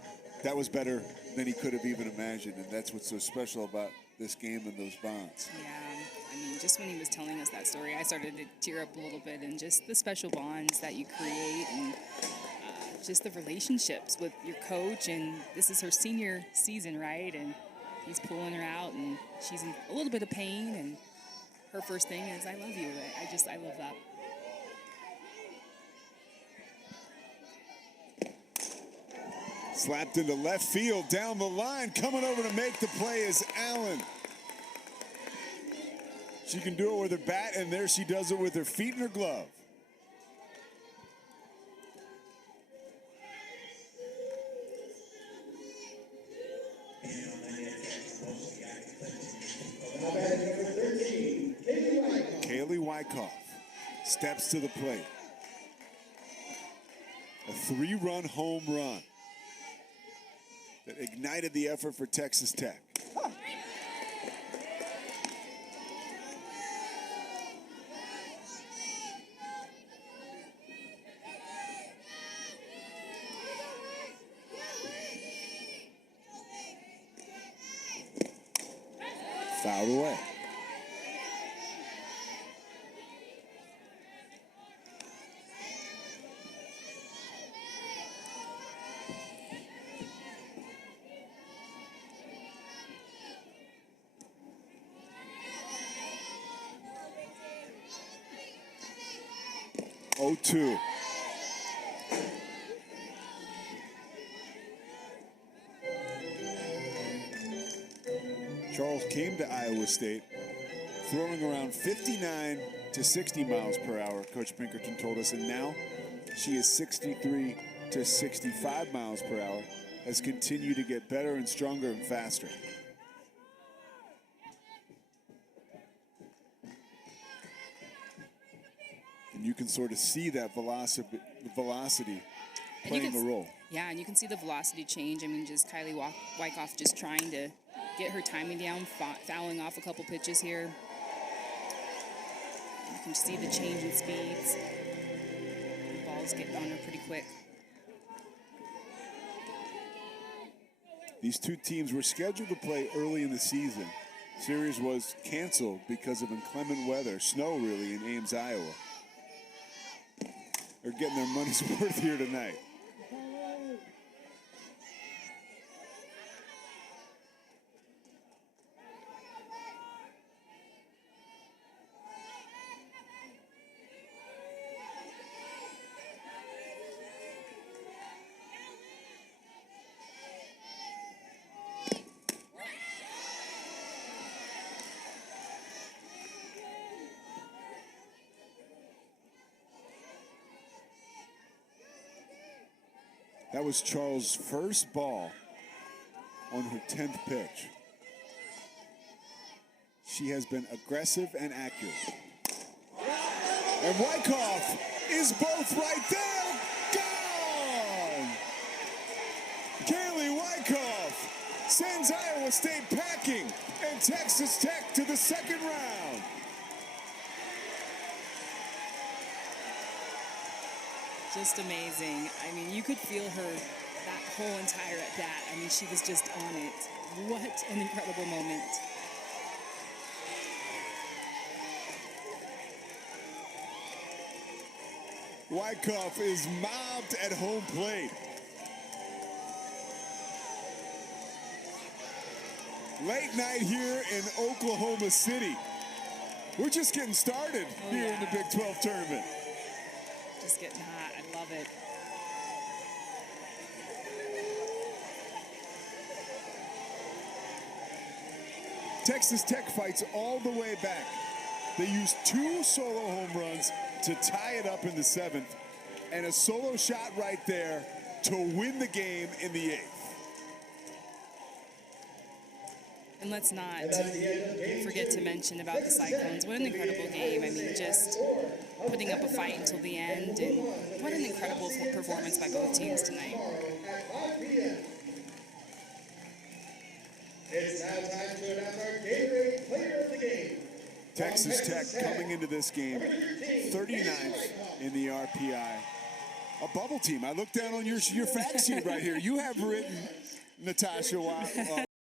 that was better than he could have even imagined. And that's what's so special about this game and those bonds. Yeah, I mean, just when he was telling us that story, I started to tear up a little bit, and just the special bonds that you create, and just the relationships with your coach. And this is her senior season, right? And he's pulling her out, and she's in a little bit of pain, and her first thing is, I love you. I love that. Slapped into left field, down the line. Coming over to make the play is Allen. She can do it with her bat, and there she does it with her feet and her glove. Kaylee Wyckoff steps to the plate. A 3-run home run that ignited the effort for Texas Tech. Fouled away. Oh, 2. Charles came to Iowa State throwing around 59 to 60 miles per hour, Coach Pinkerton told us, and now she is 63 to 65 miles per hour, has continued to get better and stronger and faster. And you can sort of see that velocity playing a role. Yeah, and you can see the velocity change. I mean, just Kylie Wyckoff just trying to get her timing down, fouling off a couple pitches here. You can see the change in speeds. The ball's getting on her pretty quick. These two teams were scheduled to play early in the season. Series was canceled because of inclement weather, snow really, in Ames, Iowa. They're getting their money's worth here tonight. That was Charles' first ball on her 10th pitch. She has been aggressive and accurate. And Wyckoff is both right there. Gone! Kaylee Wyckoff sends Iowa State packing and Texas Tech to the second round. Just amazing. I mean, you could feel her that whole entire at bat. I mean, she was just on it. What an incredible moment. Wyckoff is mobbed at home plate. Late night here in Oklahoma City. We're just getting started here in the Big 12 tournament. Just getting hot. I love it. Texas Tech fights all the way back. They used 2 solo home runs to tie it up in the 7th, and a solo shot right there to win the game in the 8th. And let's not forget to mention about the Cyclones. What an incredible game. I mean, just putting up a fight until the end, and what an incredible performance by both teams tonight. It's now time to announce our Gatorade Player of the Game. Texas Tech coming into this game 39th in the RPI. A bubble team. I looked down on your fact sheet right here. You have written, Natasha,